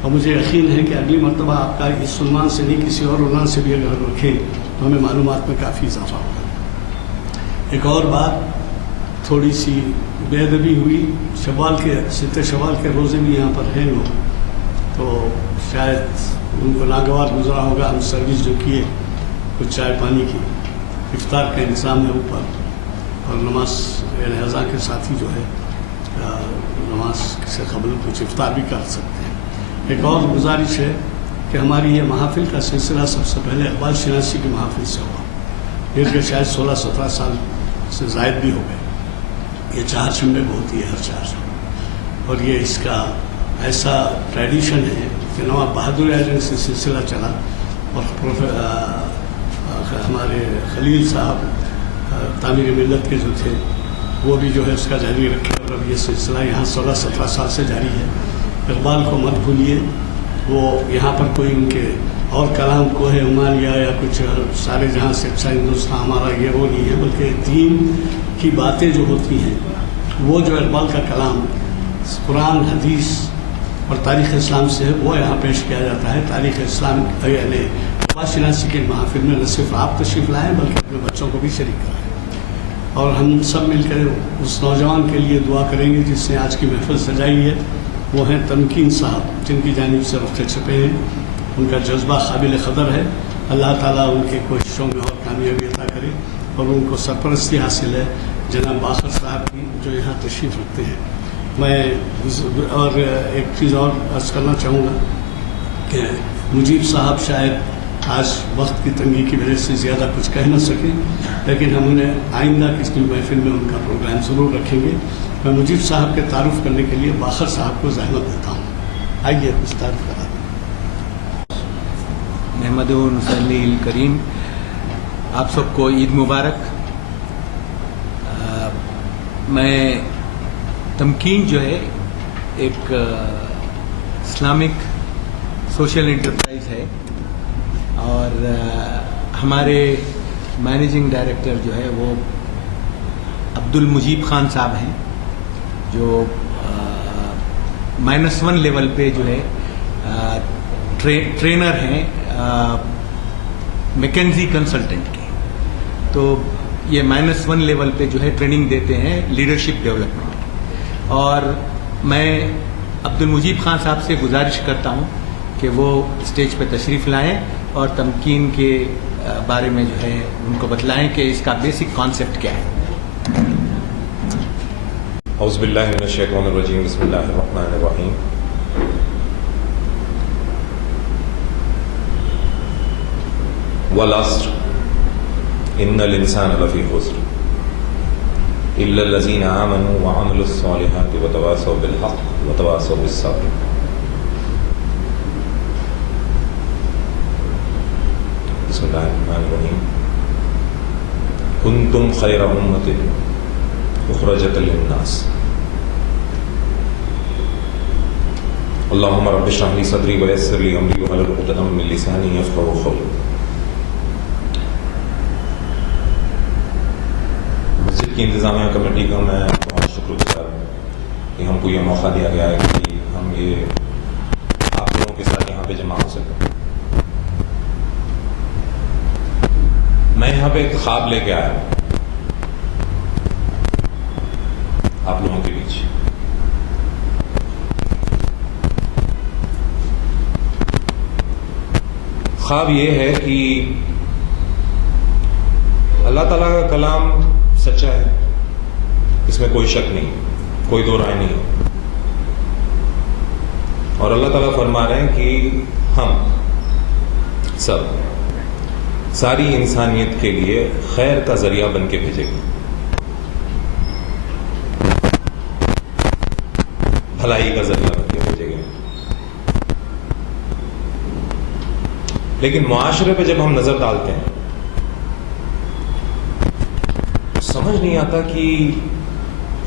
اور مجھے یقین ہے کہ اگلی مرتبہ آپ کا اس عنوان سے نہیں کسی اور عنوان سے بھی اگر رکھیں تو ہمیں معلومات میں کافی اضافہ ہوگا۔ ایک اور بات، تھوڑی سی بے ادبی ہوئی، ستہ شوال کے روزے بھی یہاں پر ہیں لوگ، تو شاید ان کو ناگوار گزرا ہوگا۔ ہم سروس جو کیے کچھ چائے پانی کی، افطار کا انتظام ہے اوپر، اور نماز یعنی اذان کے ساتھ ہی جو ہے نماز سے قبل کچھ افطار بھی کر سکتے ہیں۔ ایک اور گزارش ہے کہ ہماری یہ محافل کا سلسلہ سب سے پہلے اقبال شناسی کی محافل سے ہوا، جس کے شاید 16-17 سال سے زائد بھی ہو گئے۔ یہ 4 چنبے کو ہوتی ہے ہر 4 سال، اور یہ اس کا ایسا ٹریڈیشن ہے کہ نواب بہادر اعظم سے سلسلہ چلا، اور ہمارے خلیل صاحب تعمیر ملت کے جو تھے وہ بھی جو ہے اس کا جاری رکھے، اور اب یہ سلسلہ یہاں 16-17 سال سے جاری ہے۔ اقبال کو مت بھولیے، وہ یہاں پر کوئی ان کے اور کلام کو ہے ہمالیہ یا کچھ سارے جہاں سے اچھا ہندوستان ہمارا یہ وہ نہیں ہے، بلکہ دین کی باتیں جو ہوتی ہیں وہ جو اقبال کا کلام قرآن حدیث اور تاریخ اسلام سے ہے وہ یہاں پیش کیا جاتا ہے۔ تاریخ اسلام یعنی اقبال شناسی کے محافل میں نہ صرف آپ تشریف لائیں بلکہ اپنے بچوں کو بھی شریک کرائیں، اور ہم سب مل کر اس نوجوان کے لیے دعا کریں گے جس نے آج کی محفل سجائی ہے۔ وہ ہیں تمکین صاحب، جن کی جانب سے رخت چھپے ہیں، ان کا جذبہ قابل قدر ہے۔ اللہ تعالیٰ ان کے کوششوں میں اور کامیابی عطا کرے، اور ان کو سرپرستی حاصل ہے جناب باقر صاحب کی جو یہاں تشریف رکھتے ہیں۔ میں اور ایک چیز اور عرض کرنا چاہوں گا کہ مجیب صاحب شاید آج وقت کی تنگی کی وجہ سے زیادہ کچھ کہہ نہ سکیں، لیکن ہم انہیں آئندہ کسی محفل میں ان کا پروگرام ضرور رکھیں گے۔ میں مجیب صاحب کے تعارف کرنے کے لیے باقر صاحب کو زحمت دیتا ہوں، آئیے کچھ تعارف کرا دیں۔ محمد نصلی الکریم، آپ سب کو عید مبارک۔ میں تمکین جو ہے ایک اسلامک سوشل انٹرپرائز ہے، اور ہمارے مینیجنگ ڈائریکٹر جو ہے وہ عبد المجیب خان صاحب ہیں، جو -1 لیول پہ جو ہے ٹرینر ہیں میکنزی کنسلٹنٹ کے۔ تو یہ -1 لیول پہ جو ہے ٹریننگ دیتے ہیں لیڈرشپ ڈیولپمنٹ، اور میں عبد المجیب خان صاحب سے گزارش کرتا ہوں کہ وہ اسٹیج پہ تشریف لائیں اور تمکین کے بارے میں جو ہے ان کو بتلائیں کہ اس کا بیسک کانسیپٹ کیا ہے۔ اعوذ باللہ من الشیطان الرجیم، بسم اللہ الرحمن الرحیم۔ والعصر ان الانسان لفی خسر الا الذین آمنوا وعملوا الصالحات وتواصوا بالحق وتواصوا بالصبر۔ بسم اللہ الرحمن الرحیم۔ کنتم خیر امۃ اخرجت للناس اللهم رب اشرح لي صدري ويسر لي امري واحلل عقدة من لساني يفقهوا قولي۔ مسجد کی انتظامیہ کمیٹی کا میں بہت شکر گزار ہوں کہ ہم کو یہ موقع دیا گیا ہے کہ ہم یہ آپ لوگوں کے ساتھ یہاں پہ جمع ہو سکیں۔ میں یہاں پہ ایک خواب لے کے آیا ہوں آپ لوگوں کے بیچ۔ خواب یہ ہے کہ اللہ تعالیٰ کا کلام سچا ہے، اس میں کوئی شک نہیں، کوئی دو رائے نہیں، اور اللہ تعالیٰ فرما رہے ہیں کہ ہم سب ساری انسانیت کے لیے خیر کا ذریعہ بن کے بھیجیں گے، بھلائی کا ذریعہ بن کے بھیجیں گے۔ لیکن معاشرے پہ جب ہم نظر ڈالتے ہیں سمجھ نہیں آتا کہ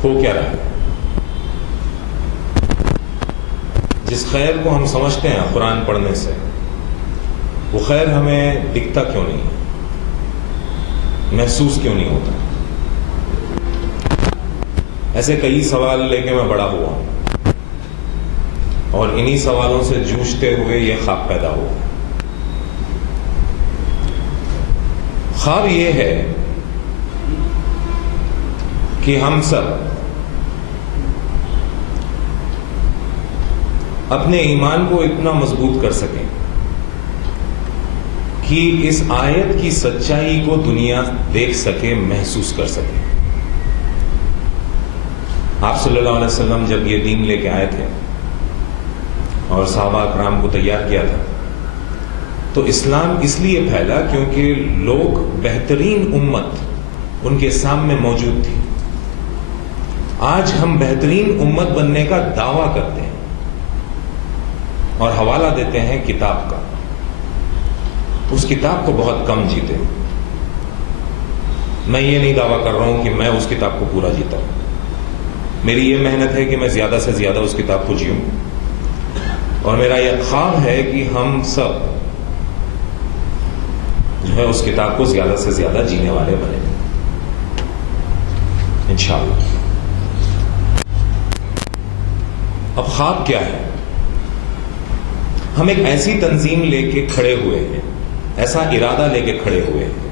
ہو کیا رہا ہے۔ جس خیر کو ہم سمجھتے ہیں قرآن پڑھنے سے، وہ خیر ہمیں دکھتا کیوں نہیں، محسوس کیوں نہیں ہوتا؟ ایسے کئی سوال لے کے میں بڑا ہوا اور انہی سوالوں سے جوجھتے ہوئے یہ خواب پیدا ہوا۔ خواب یہ ہے کہ ہم سب اپنے ایمان کو اتنا مضبوط کر سکیں کہ اس آیت کی سچائی کو دنیا دیکھ سکے، محسوس کر سکے۔ آپ صلی اللہ علیہ وسلم جب یہ دین لے کے آئے تھے اور صحابہ اکرام کو تیار کیا تھا تو اسلام اس لیے پھیلا کیونکہ لوگ بہترین امت ان کے سامنے موجود تھی. آج ہم بہترین امت بننے کا دعویٰ کرتے ہیں اور حوالہ دیتے ہیں کتاب کا. اس کتاب کو بہت کم جیتے. میں یہ نہیں دعویٰ کر رہا ہوں کہ میں اس کتاب کو پورا جیتا ہوں. میری یہ محنت ہے کہ میں زیادہ سے زیادہ اس کتاب کو جیوں اور میرا یہ خواب ہے کہ ہم سب جو ہے اس کتاب کو زیادہ سے زیادہ جینے والے بنے انشاءاللہ. اب خواب کیا ہے؟ ہم ایک ایسی تنظیم لے کے کھڑے ہوئے ہیں, ایسا ارادہ لے کے کھڑے ہوئے ہیں.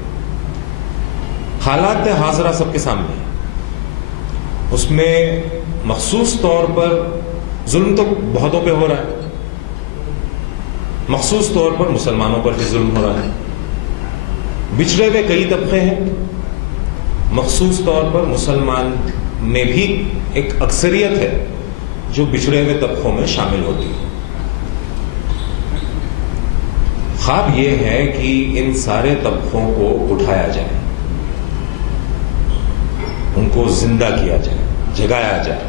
حالات حاضرہ سب کے سامنے ہیں. اس میں مخصوص طور پر ظلم تو بہتوں پہ ہو رہا ہے, مخصوص طور پر مسلمانوں پر بھی ظلم ہو رہا ہے. بچھڑے ہوئے کئی طبقے ہیں, مخصوص طور پر مسلمان میں بھی ایک اکثریت ہے جو بچھڑے ہوئے طبقوں میں شامل ہوتی ہے. خواب یہ ہے کہ ان سارے طبقوں کو اٹھایا جائے, ان کو زندہ کیا جائے, جگایا جائے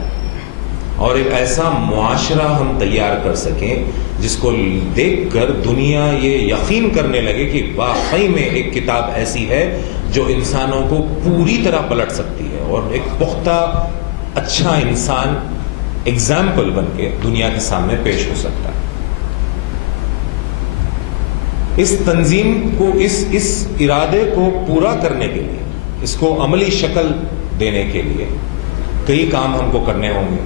اور ایک ایسا معاشرہ ہم تیار کر سکیں جس کو دیکھ کر دنیا یہ یقین کرنے لگے کہ واقعی میں ایک کتاب ایسی ہے جو انسانوں کو پوری طرح پلٹ سکتی ہے اور ایک پختہ اچھا انسان ایگزامپل بن کے دنیا کے سامنے پیش ہو سکتا ہے. اس تنظیم کو اس ارادے کو پورا کرنے کے لیے, اس کو عملی شکل دینے کے لیے کئی کام ہم کو کرنے ہوں گے.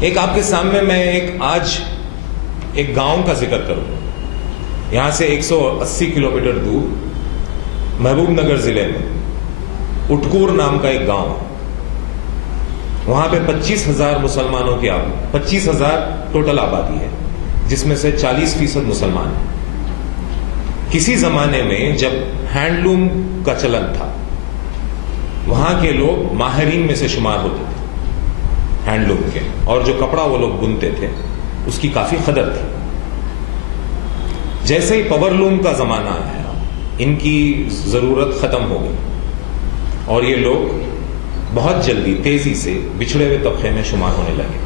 ایک آپ کے سامنے میں آج ایک گاؤں کا ذکر کروں. یہاں سے 180 کلومیٹر دور محبوب نگر ضلع میں اٹکور نام کا ایک گاؤں ہے. وہاں پہ 25,000 مسلمانوں کی 25,000 ٹوٹل آبادی ہے, جس میں سے 40% مسلمان ہیں. کسی زمانے میں جب ہینڈلوم کا چلن تھا, وہاں کے لوگ ماہرین میں سے شمار ہوتے تھے ہینڈلوم کے, اور جو کپڑا وہ لوگ بنتے تھے اس کی کافی قدر تھی. جیسے ہی پاور لوم کا زمانہ آیا, ان کی ضرورت ختم ہو گئی اور یہ لوگ بہت جلدی تیزی سے بچھڑے ہوئے طبقے میں شمار ہونے لگے.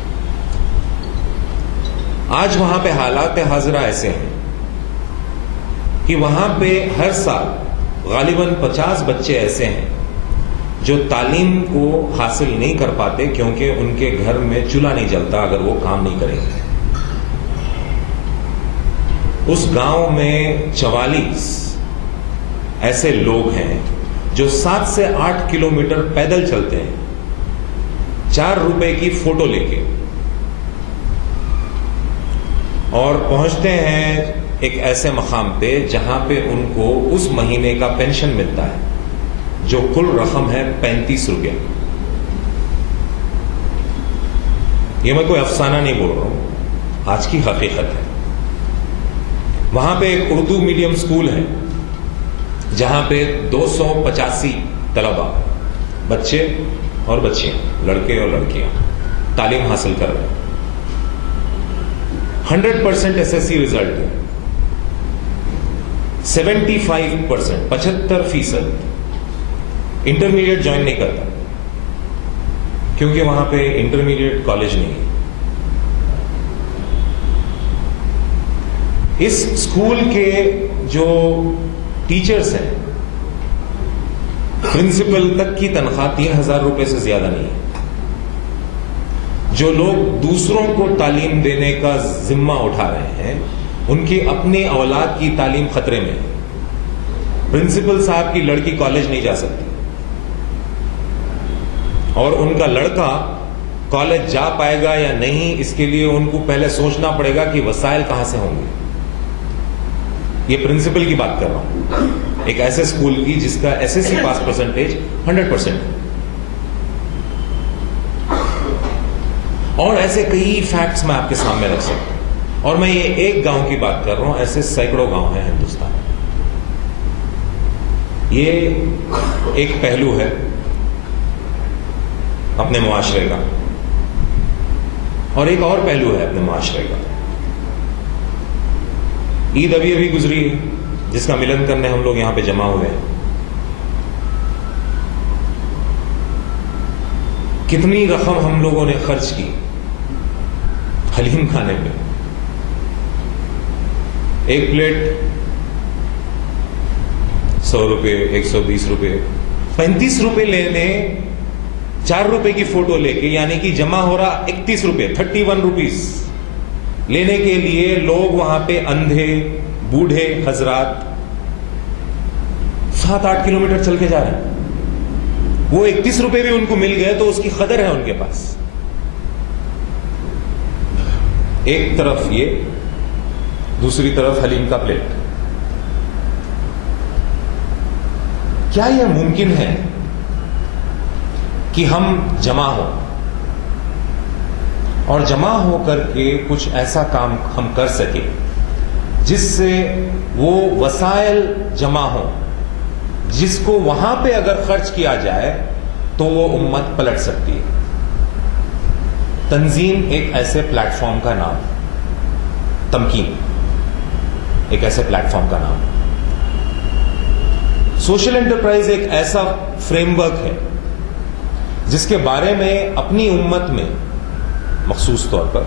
آج وہاں پہ حالات حاضرہ ایسے ہیں کہ وہاں پہ ہر سال غالباً 50 بچے ایسے ہیں جو تعلیم کو حاصل نہیں کر پاتے کیونکہ ان کے گھر میں چولہا نہیں جلتا اگر وہ کام نہیں کریں گے. اس گاؤں میں 44 ایسے لوگ ہیں جو 7 سے 8 کلومیٹر پیدل چلتے ہیں 4 روپے کی فوٹو لے کے, اور پہنچتے ہیں ایک ایسے مقام پہ جہاں پہ ان کو اس مہینے کا پینشن ملتا ہے جو کل رقم ہے 35 روپیہ. یہ میں کوئی افسانہ نہیں بول رہا ہوں, آج کی حقیقت ہے. وہاں پہ ایک اردو میڈیم سکول ہے جہاں پہ 285 طلبہ, بچے اور بچیاں, لڑکے اور لڑکیاں تعلیم حاصل کر رہے ہیں. 100% SSC رزلٹ ہے. 75% انٹرمیڈیٹ جوائن نہیں کرتا کیونکہ وہاں پہ انٹرمیڈیٹ کالج نہیں ہے. اس اسکول کے جو ٹیچرز ہیں, پرنسپل تک کی تنخواہ 3,000 روپے سے زیادہ نہیں ہے. جو لوگ دوسروں کو تعلیم دینے کا ذمہ اٹھا رہے ہیں ان کی اپنی اولاد کی تعلیم خطرے میں ہے. پرنسپل صاحب کی لڑکی کالج نہیں جا سکتی اور ان کا لڑکا کالج جا پائے گا یا نہیں اس کے لیے ان کو پہلے سوچنا پڑے گا کہ وسائل کہاں سے ہوں گے. یہ پرنسپل کی بات کر رہا ہوں, ایک ایسے اسکول کی جس کا SSC پاس پرسنٹیج 100% ہے. اور ایسے کئی فیکٹس میں آپ کے سامنے رکھ سکتا ہوں, اور میں یہ ایک گاؤں کی بات کر رہا ہوں, ایسے سینکڑوں گاؤں ہیں ہندوستان میں. یہ ایک پہلو ہے. اپنے معاشرے کا، اور ایک اور پہلو ہے اپنے معاشرے کا. عید ابھی ابھی گزری ہے، جس کا ملن کرنے ہم لوگ یہاں پہ جمع ہوئے ہیں. کتنی رقم ہم لوگوں نے خرچ کی حلیم کھانے پہ. ایک پلیٹ 100 روپے، 120 روپے، 35 روپے لینے، 4 روپے کی فوٹو لے کے، یعنی کہ جمع ہو رہا 31 روپے، 31 روپیز لینے کے لیے لوگ وہاں پہ اندھے بوڑھے حضرات 7-8 کلومیٹر چل کے جا رہے ہیں. وہ 31 روپے بھی ان کو مل گئے تو اس کی قدر ہے ان کے پاس. ایک طرف یہ، دوسری طرف حلیم کا پلیٹ. کیا یہ ممکن ہے کہ ہم جمع ہوں اور جمع ہو کر کے کچھ ایسا کام ہم کر سکیں جس سے وہ وسائل جمع ہوں جس کو وہاں پہ اگر خرچ کیا جائے تو وہ امت پلٹ سکتی ہے؟ تنظیم ایک ایسے پلیٹ فارم کا نام، تمکین ایک ایسے پلیٹ فارم کا نام. سوشل انٹرپرائز ایک ایسا فریم ورک ہے جس کے بارے میں اپنی امت میں مخصوص طور پر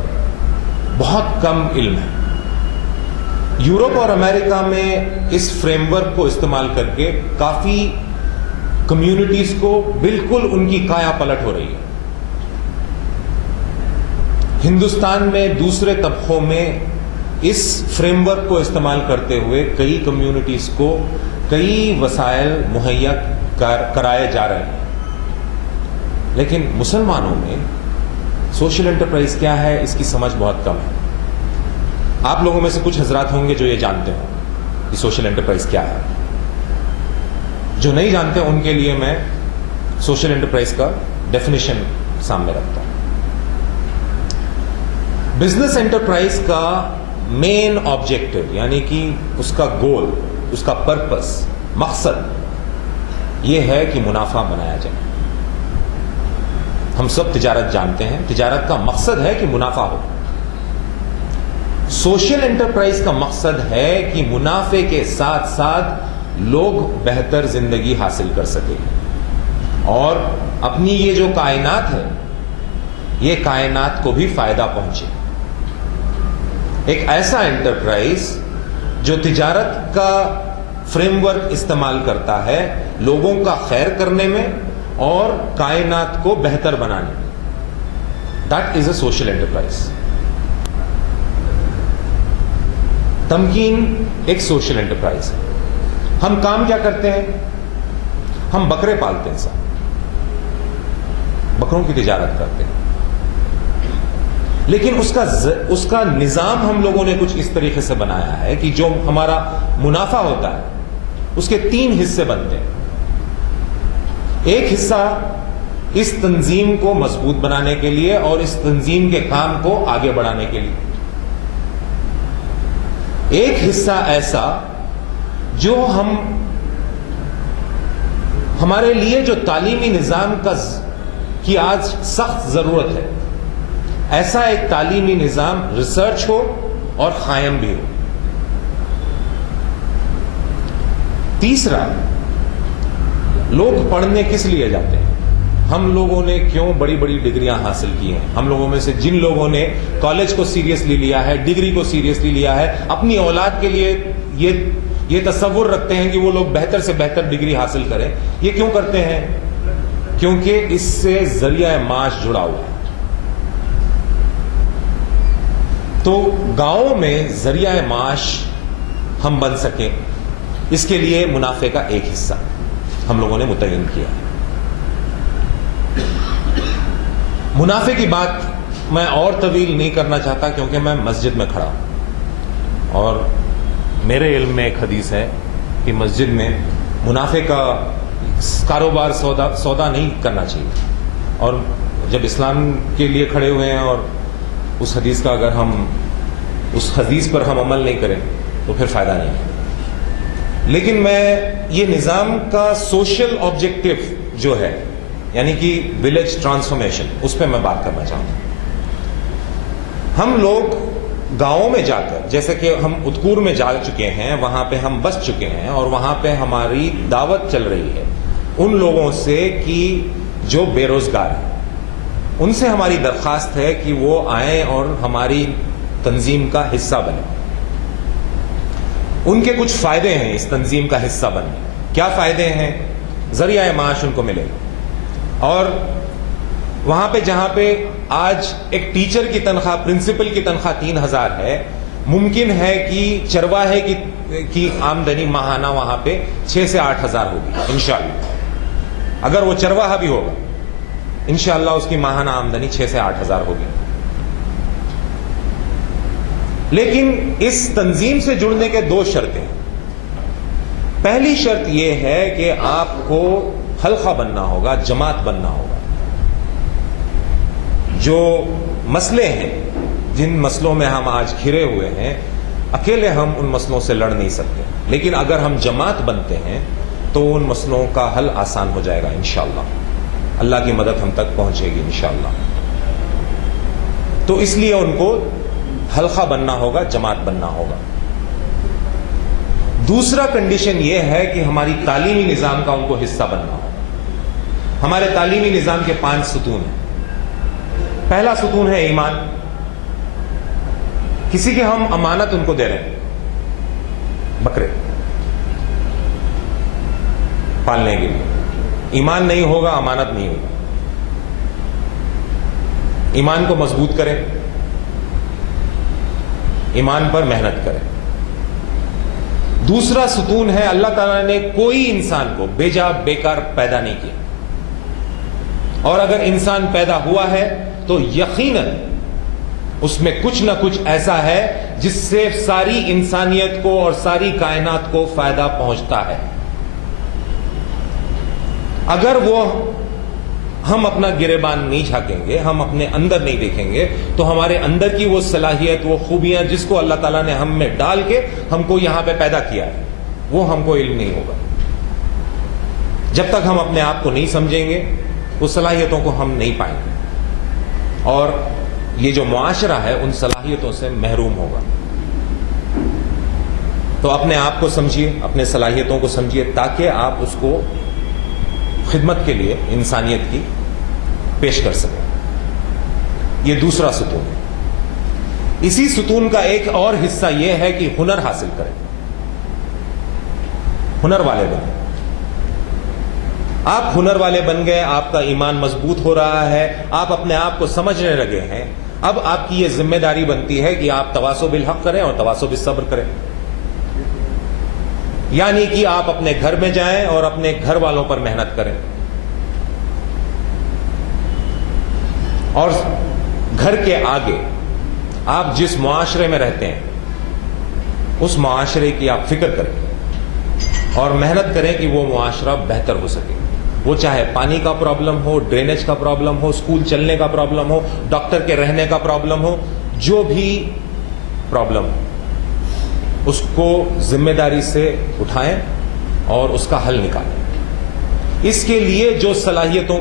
بہت کم علم ہے. یورپ اور امریکہ میں اس فریم ورک کو استعمال کر کے کافی کمیونٹیز کو بالکل ان کی کایا پلٹ ہو رہی ہے. ہندوستان میں دوسرے طبقوں میں اس فریم ورک کو استعمال کرتے ہوئے کئی کمیونٹیز کو کئی وسائل مہیا کرائے جا رہے ہیں. لیکن مسلمانوں میں سوشل انٹرپرائز کیا ہے اس کی سمجھ بہت کم ہے. آپ لوگوں میں سے کچھ حضرات ہوں گے جو یہ جانتے ہوں کہ سوشل انٹرپرائز کیا ہے. جو نہیں جانتے ان کے لیے میں سوشل انٹرپرائز کا ڈیفینیشن سامنے رکھتا ہوں. بزنس انٹرپرائز کا مین آبجیکٹو یعنی کہ اس کا گول، اس کا پرپس، مقصد یہ ہے کہ منافع بنایا جائے. ہم سب تجارت جانتے ہیں، تجارت کا مقصد ہے کہ منافع ہو. سوشل انٹرپرائز کا مقصد ہے کہ منافع کے ساتھ ساتھ لوگ بہتر زندگی حاصل کر سکیں اور اپنی یہ جو کائنات ہے یہ کائنات کو بھی فائدہ پہنچے. ایک ایسا انٹرپرائز جو تجارت کا فریم ورک استعمال کرتا ہے لوگوں کا خیر کرنے میں اور کائنات کو بہتر بنانے میں. That is a social enterprise. Tamkeen ایک سوشل انٹرپرائز ہے. ہم کام کیا کرتے ہیں؟ ہم بکرے پالتے ہیں، صاحب بکروں کی تجارت کرتے ہیں. لیکن اس کا نظام ہم لوگوں نے کچھ اس طریقے سے بنایا ہے کہ جو ہمارا منافع ہوتا ہے اس کے 3 حصے بنتے ہیں. ایک حصہ اس تنظیم کو مضبوط بنانے کے لیے اور اس تنظیم کے کام کو آگے بڑھانے کے لیے. ایک حصہ ایسا جو ہمارے لیے جو تعلیمی نظام کی آج سخت ضرورت ہے، ایسا ایک تعلیمی نظام ریسرچ ہو اور قائم بھی ہو. تیسرا، لوگ پڑھنے کس لیے جاتے ہیں؟ ہم لوگوں نے کیوں بڑی بڑی ڈگریاں حاصل کی ہیں؟ ہم لوگوں میں سے جن لوگوں نے کالج کو سیریسلی لیا ہے، ڈگری کو سیریسلی لیا ہے، اپنی اولاد کے لیے یہ تصور رکھتے ہیں کہ وہ لوگ بہتر سے بہتر ڈگری حاصل کریں. یہ کیوں کرتے ہیں؟ کیونکہ اس سے ذریعہ معاش جڑا ہوا ہے. تو گاؤں میں ذریعہ معاش ہم بن سکیں اس کے لیے منافع کا ایک حصہ ہم لوگوں نے متعین کیا. منافع کی بات میں اور طویل نہیں کرنا چاہتا کیونکہ میں مسجد میں کھڑا ہوں اور میرے علم میں ایک حدیث ہے کہ مسجد میں منافع کا کاروبار سودا نہیں کرنا چاہیے. اور جب اسلام کے لیے کھڑے ہوئے ہیں اور اس حدیث کا اگر ہم اس حدیث پر ہم عمل نہیں کریں تو پھر فائدہ نہیں ہے. لیکن میں یہ نظام کا سوشل آبجیکٹو جو ہے یعنی کہ ولیج ٹرانسفارمیشن، اس پہ میں بات کرنا چاہتا ہوں. ہم لوگ گاؤں میں جا کر، جیسے کہ ہم اتکور میں جا چکے ہیں، وہاں پہ ہم بس چکے ہیں اور وہاں پہ ہماری دعوت چل رہی ہے ان لوگوں سے کہ جو بے روزگار ہیں، ان سے ہماری درخواست ہے کہ وہ آئیں اور ہماری تنظیم کا حصہ بنیں. ان کے کچھ فائدے ہیں اس تنظیم کا حصہ بننے. کیا فائدے ہیں؟ ذریعہ معاش ان کو ملے گا، اور وہاں پہ جہاں پہ آج ایک ٹیچر کی تنخواہ، پرنسپل کی تنخواہ 3000 ہے، ممکن ہے کہ چرواہے کی آمدنی ماہانہ وہاں پہ 6 سے 8000 ہوگی انشاءاللہ. اگر وہ چرواہا بھی ہوگا انشاءاللہ اس کی ماہانہ آمدنی 6 سے 8000 ہوگی. لیکن اس تنظیم سے جڑنے کے 2 شرطیں. پہلی شرط یہ ہے کہ آپ کو حلقہ بننا ہوگا، جماعت بننا ہوگا. جو مسئلے ہیں، جن مسئلوں میں ہم آج گھرے ہوئے ہیں، اکیلے ہم ان مسئلوں سے لڑ نہیں سکتے، لیکن اگر ہم جماعت بنتے ہیں تو ان مسئلوں کا حل آسان ہو جائے گا انشاءاللہ. اللہ کی مدد ہم تک پہنچے گی انشاءاللہ. تو اس لیے ان کو حلقہ بننا ہوگا، جماعت بننا ہوگا. دوسرا کنڈیشن یہ ہے کہ ہماری تعلیمی نظام کا ان کو حصہ بننا ہوگا. ہمارے تعلیمی نظام کے 5 ستون ہیں. پہلا ستون ہے ایمان. کسی کی ہم امانت ان کو دے رہے ہیں، بکرے پالنے کے لیے. ایمان نہیں ہوگا، امانت نہیں ہوگا. ایمان کو مضبوط کریں، ایمان پر محنت کریں. دوسرا ستون ہے اللہ تعالیٰ نے کوئی انسان کو بے جا بیکار پیدا نہیں کیا، اور اگر انسان پیدا ہوا ہے تو یقیناً اس میں کچھ نہ کچھ ایسا ہے جس سے ساری انسانیت کو اور ساری کائنات کو فائدہ پہنچتا ہے. اگر وہ ہم اپنا گریبان نہیں جھانکیں گے، ہم اپنے اندر نہیں دیکھیں گے، تو ہمارے اندر کی وہ صلاحیت، وہ خوبیاں جس کو اللہ تعالیٰ نے ہم میں ڈال کے ہم کو یہاں پہ پیدا کیا ہے، وہ ہم کو علم نہیں ہوگا. جب تک ہم اپنے آپ کو نہیں سمجھیں گے وہ صلاحیتوں کو ہم نہیں پائیں گے، اور یہ جو معاشرہ ہے ان صلاحیتوں سے محروم ہوگا. تو اپنے آپ کو سمجھیے، اپنے صلاحیتوں کو سمجھیے، تاکہ آپ اس کو خدمت کے لیے انسانیت کی پیش کر سکیں. یہ دوسرا ستون ہے. اسی ستون کا ایک اور حصہ یہ ہے کہ ہنر حاصل کریں، ہنر والے بنیں. آپ ہنر والے بن گئے، آپ کا ایمان مضبوط ہو رہا ہے، آپ اپنے آپ کو سمجھنے لگے ہیں. اب آپ کی یہ ذمہ داری بنتی ہے کہ آپ تواصو بالحق کریں اور تواصو بالصبر کریں. یعنی کہ آپ اپنے گھر میں جائیں اور اپنے گھر والوں پر محنت کریں، اور گھر کے آگے آپ جس معاشرے میں رہتے ہیں اس معاشرے کی آپ فکر کریں اور محنت کریں کہ وہ معاشرہ بہتر ہو سکے. وہ چاہے پانی کا پرابلم ہو، ڈرینیج کا پرابلم ہو، اسکول چلنے کا پرابلم ہو، ڈاکٹر کے رہنے کا پرابلم ہو، جو بھی پرابلم ہو اس کو ذمہ داری سے اٹھائیں اور اس کا حل نکالیں. اس کے لیے جو صلاحیتوں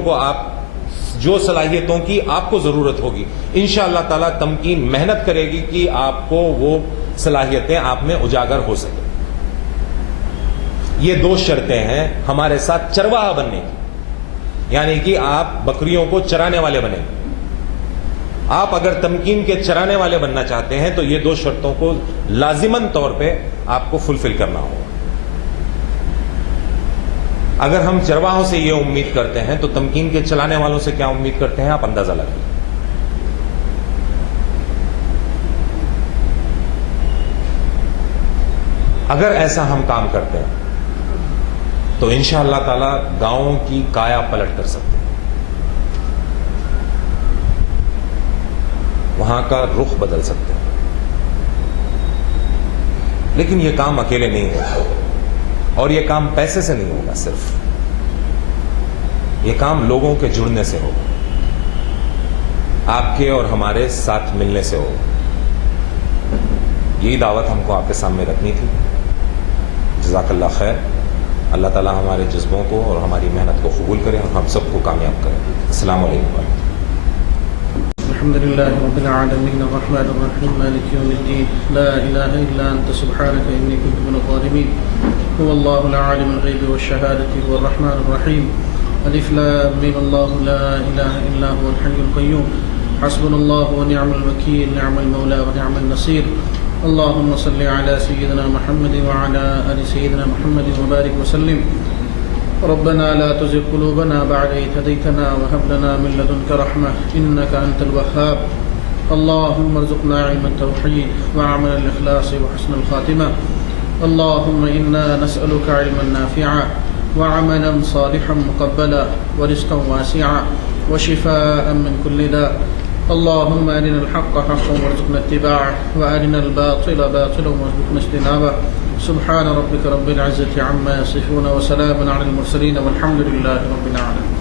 کی آپ کو ضرورت ہوگی انشاءاللہ تعالی تمکین محنت کرے گی کہ آپ کو وہ صلاحیتیں آپ میں اجاگر ہو سکیں. یہ 2 شرطیں ہیں ہمارے ساتھ چرواہا بننے کی، یعنی کہ آپ بکریوں کو چرانے والے بنیں. آپ اگر تمکین کے چرانے والے بننا چاہتے ہیں تو یہ 2 شرطوں کو لازماً طور پہ آپ کو فلفل کرنا ہوگا. اگر ہم چرواہوں سے یہ امید کرتے ہیں تو تمکین کے چلانے والوں سے کیا امید کرتے ہیں آپ اندازہ لگائیں. اگر ایسا ہم کام کرتے ہیں تو انشاءاللہ تعالی گاؤں کی کایا پلٹ کر سکتے ہیں، وہاں کا رخ بدل سکتے ہیں. لیکن یہ کام اکیلے نہیں ہوگا، اور یہ کام پیسے سے نہیں ہوگا، صرف یہ کام لوگوں کے جڑنے سے ہوگا، آپ کے اور ہمارے ساتھ ملنے سے ہوگا. یہی دعوت ہم کو آپ کے سامنے رکھنی تھی. جزاک اللہ خیر. اللہ تعالیٰ ہمارے جذبوں کو اور ہماری محنت کو قبول کریں اور ہم سب کو کامیاب کریں. السلام علیکم. الحمد لله رب العالمين الرحمن الرحيم مالك يوم الدين لا إله إلا أنت سبحانك إني كنت من الظالمين هو الله العالم الغيب والشهادة هو الرحمن الرحيم ألف لام ميم الله لا إله إلا هو الحي القيوم حسبنا الله ونعم الوكيل نعم المولى ونعم النصير. اللهم صل على سيدنا محمد وعلى آل سيدنا محمد وبارك وسلم. ربنا لا تزغ قلوبنا بعد إذ هديتنا وهب لنا من لدنك رحمة إنك أنت الوهاب. اللهم ارزقنا علم التوحيد وعمل الإخلاص وحسن الخاتمة. اللهم إنا نسألك علما نافعا وعملا صالحا مقبلا ورزقا واسعا وشفاء من كل داء. اللهم أرنا الحق حقا وارزقنا اتباعه وأرنا الباطل باطلا وارزقنا اجتنابه. سبحان ربك رب العزة عما يصفون وسلام على المرسلين والحمد لله رب العالمين.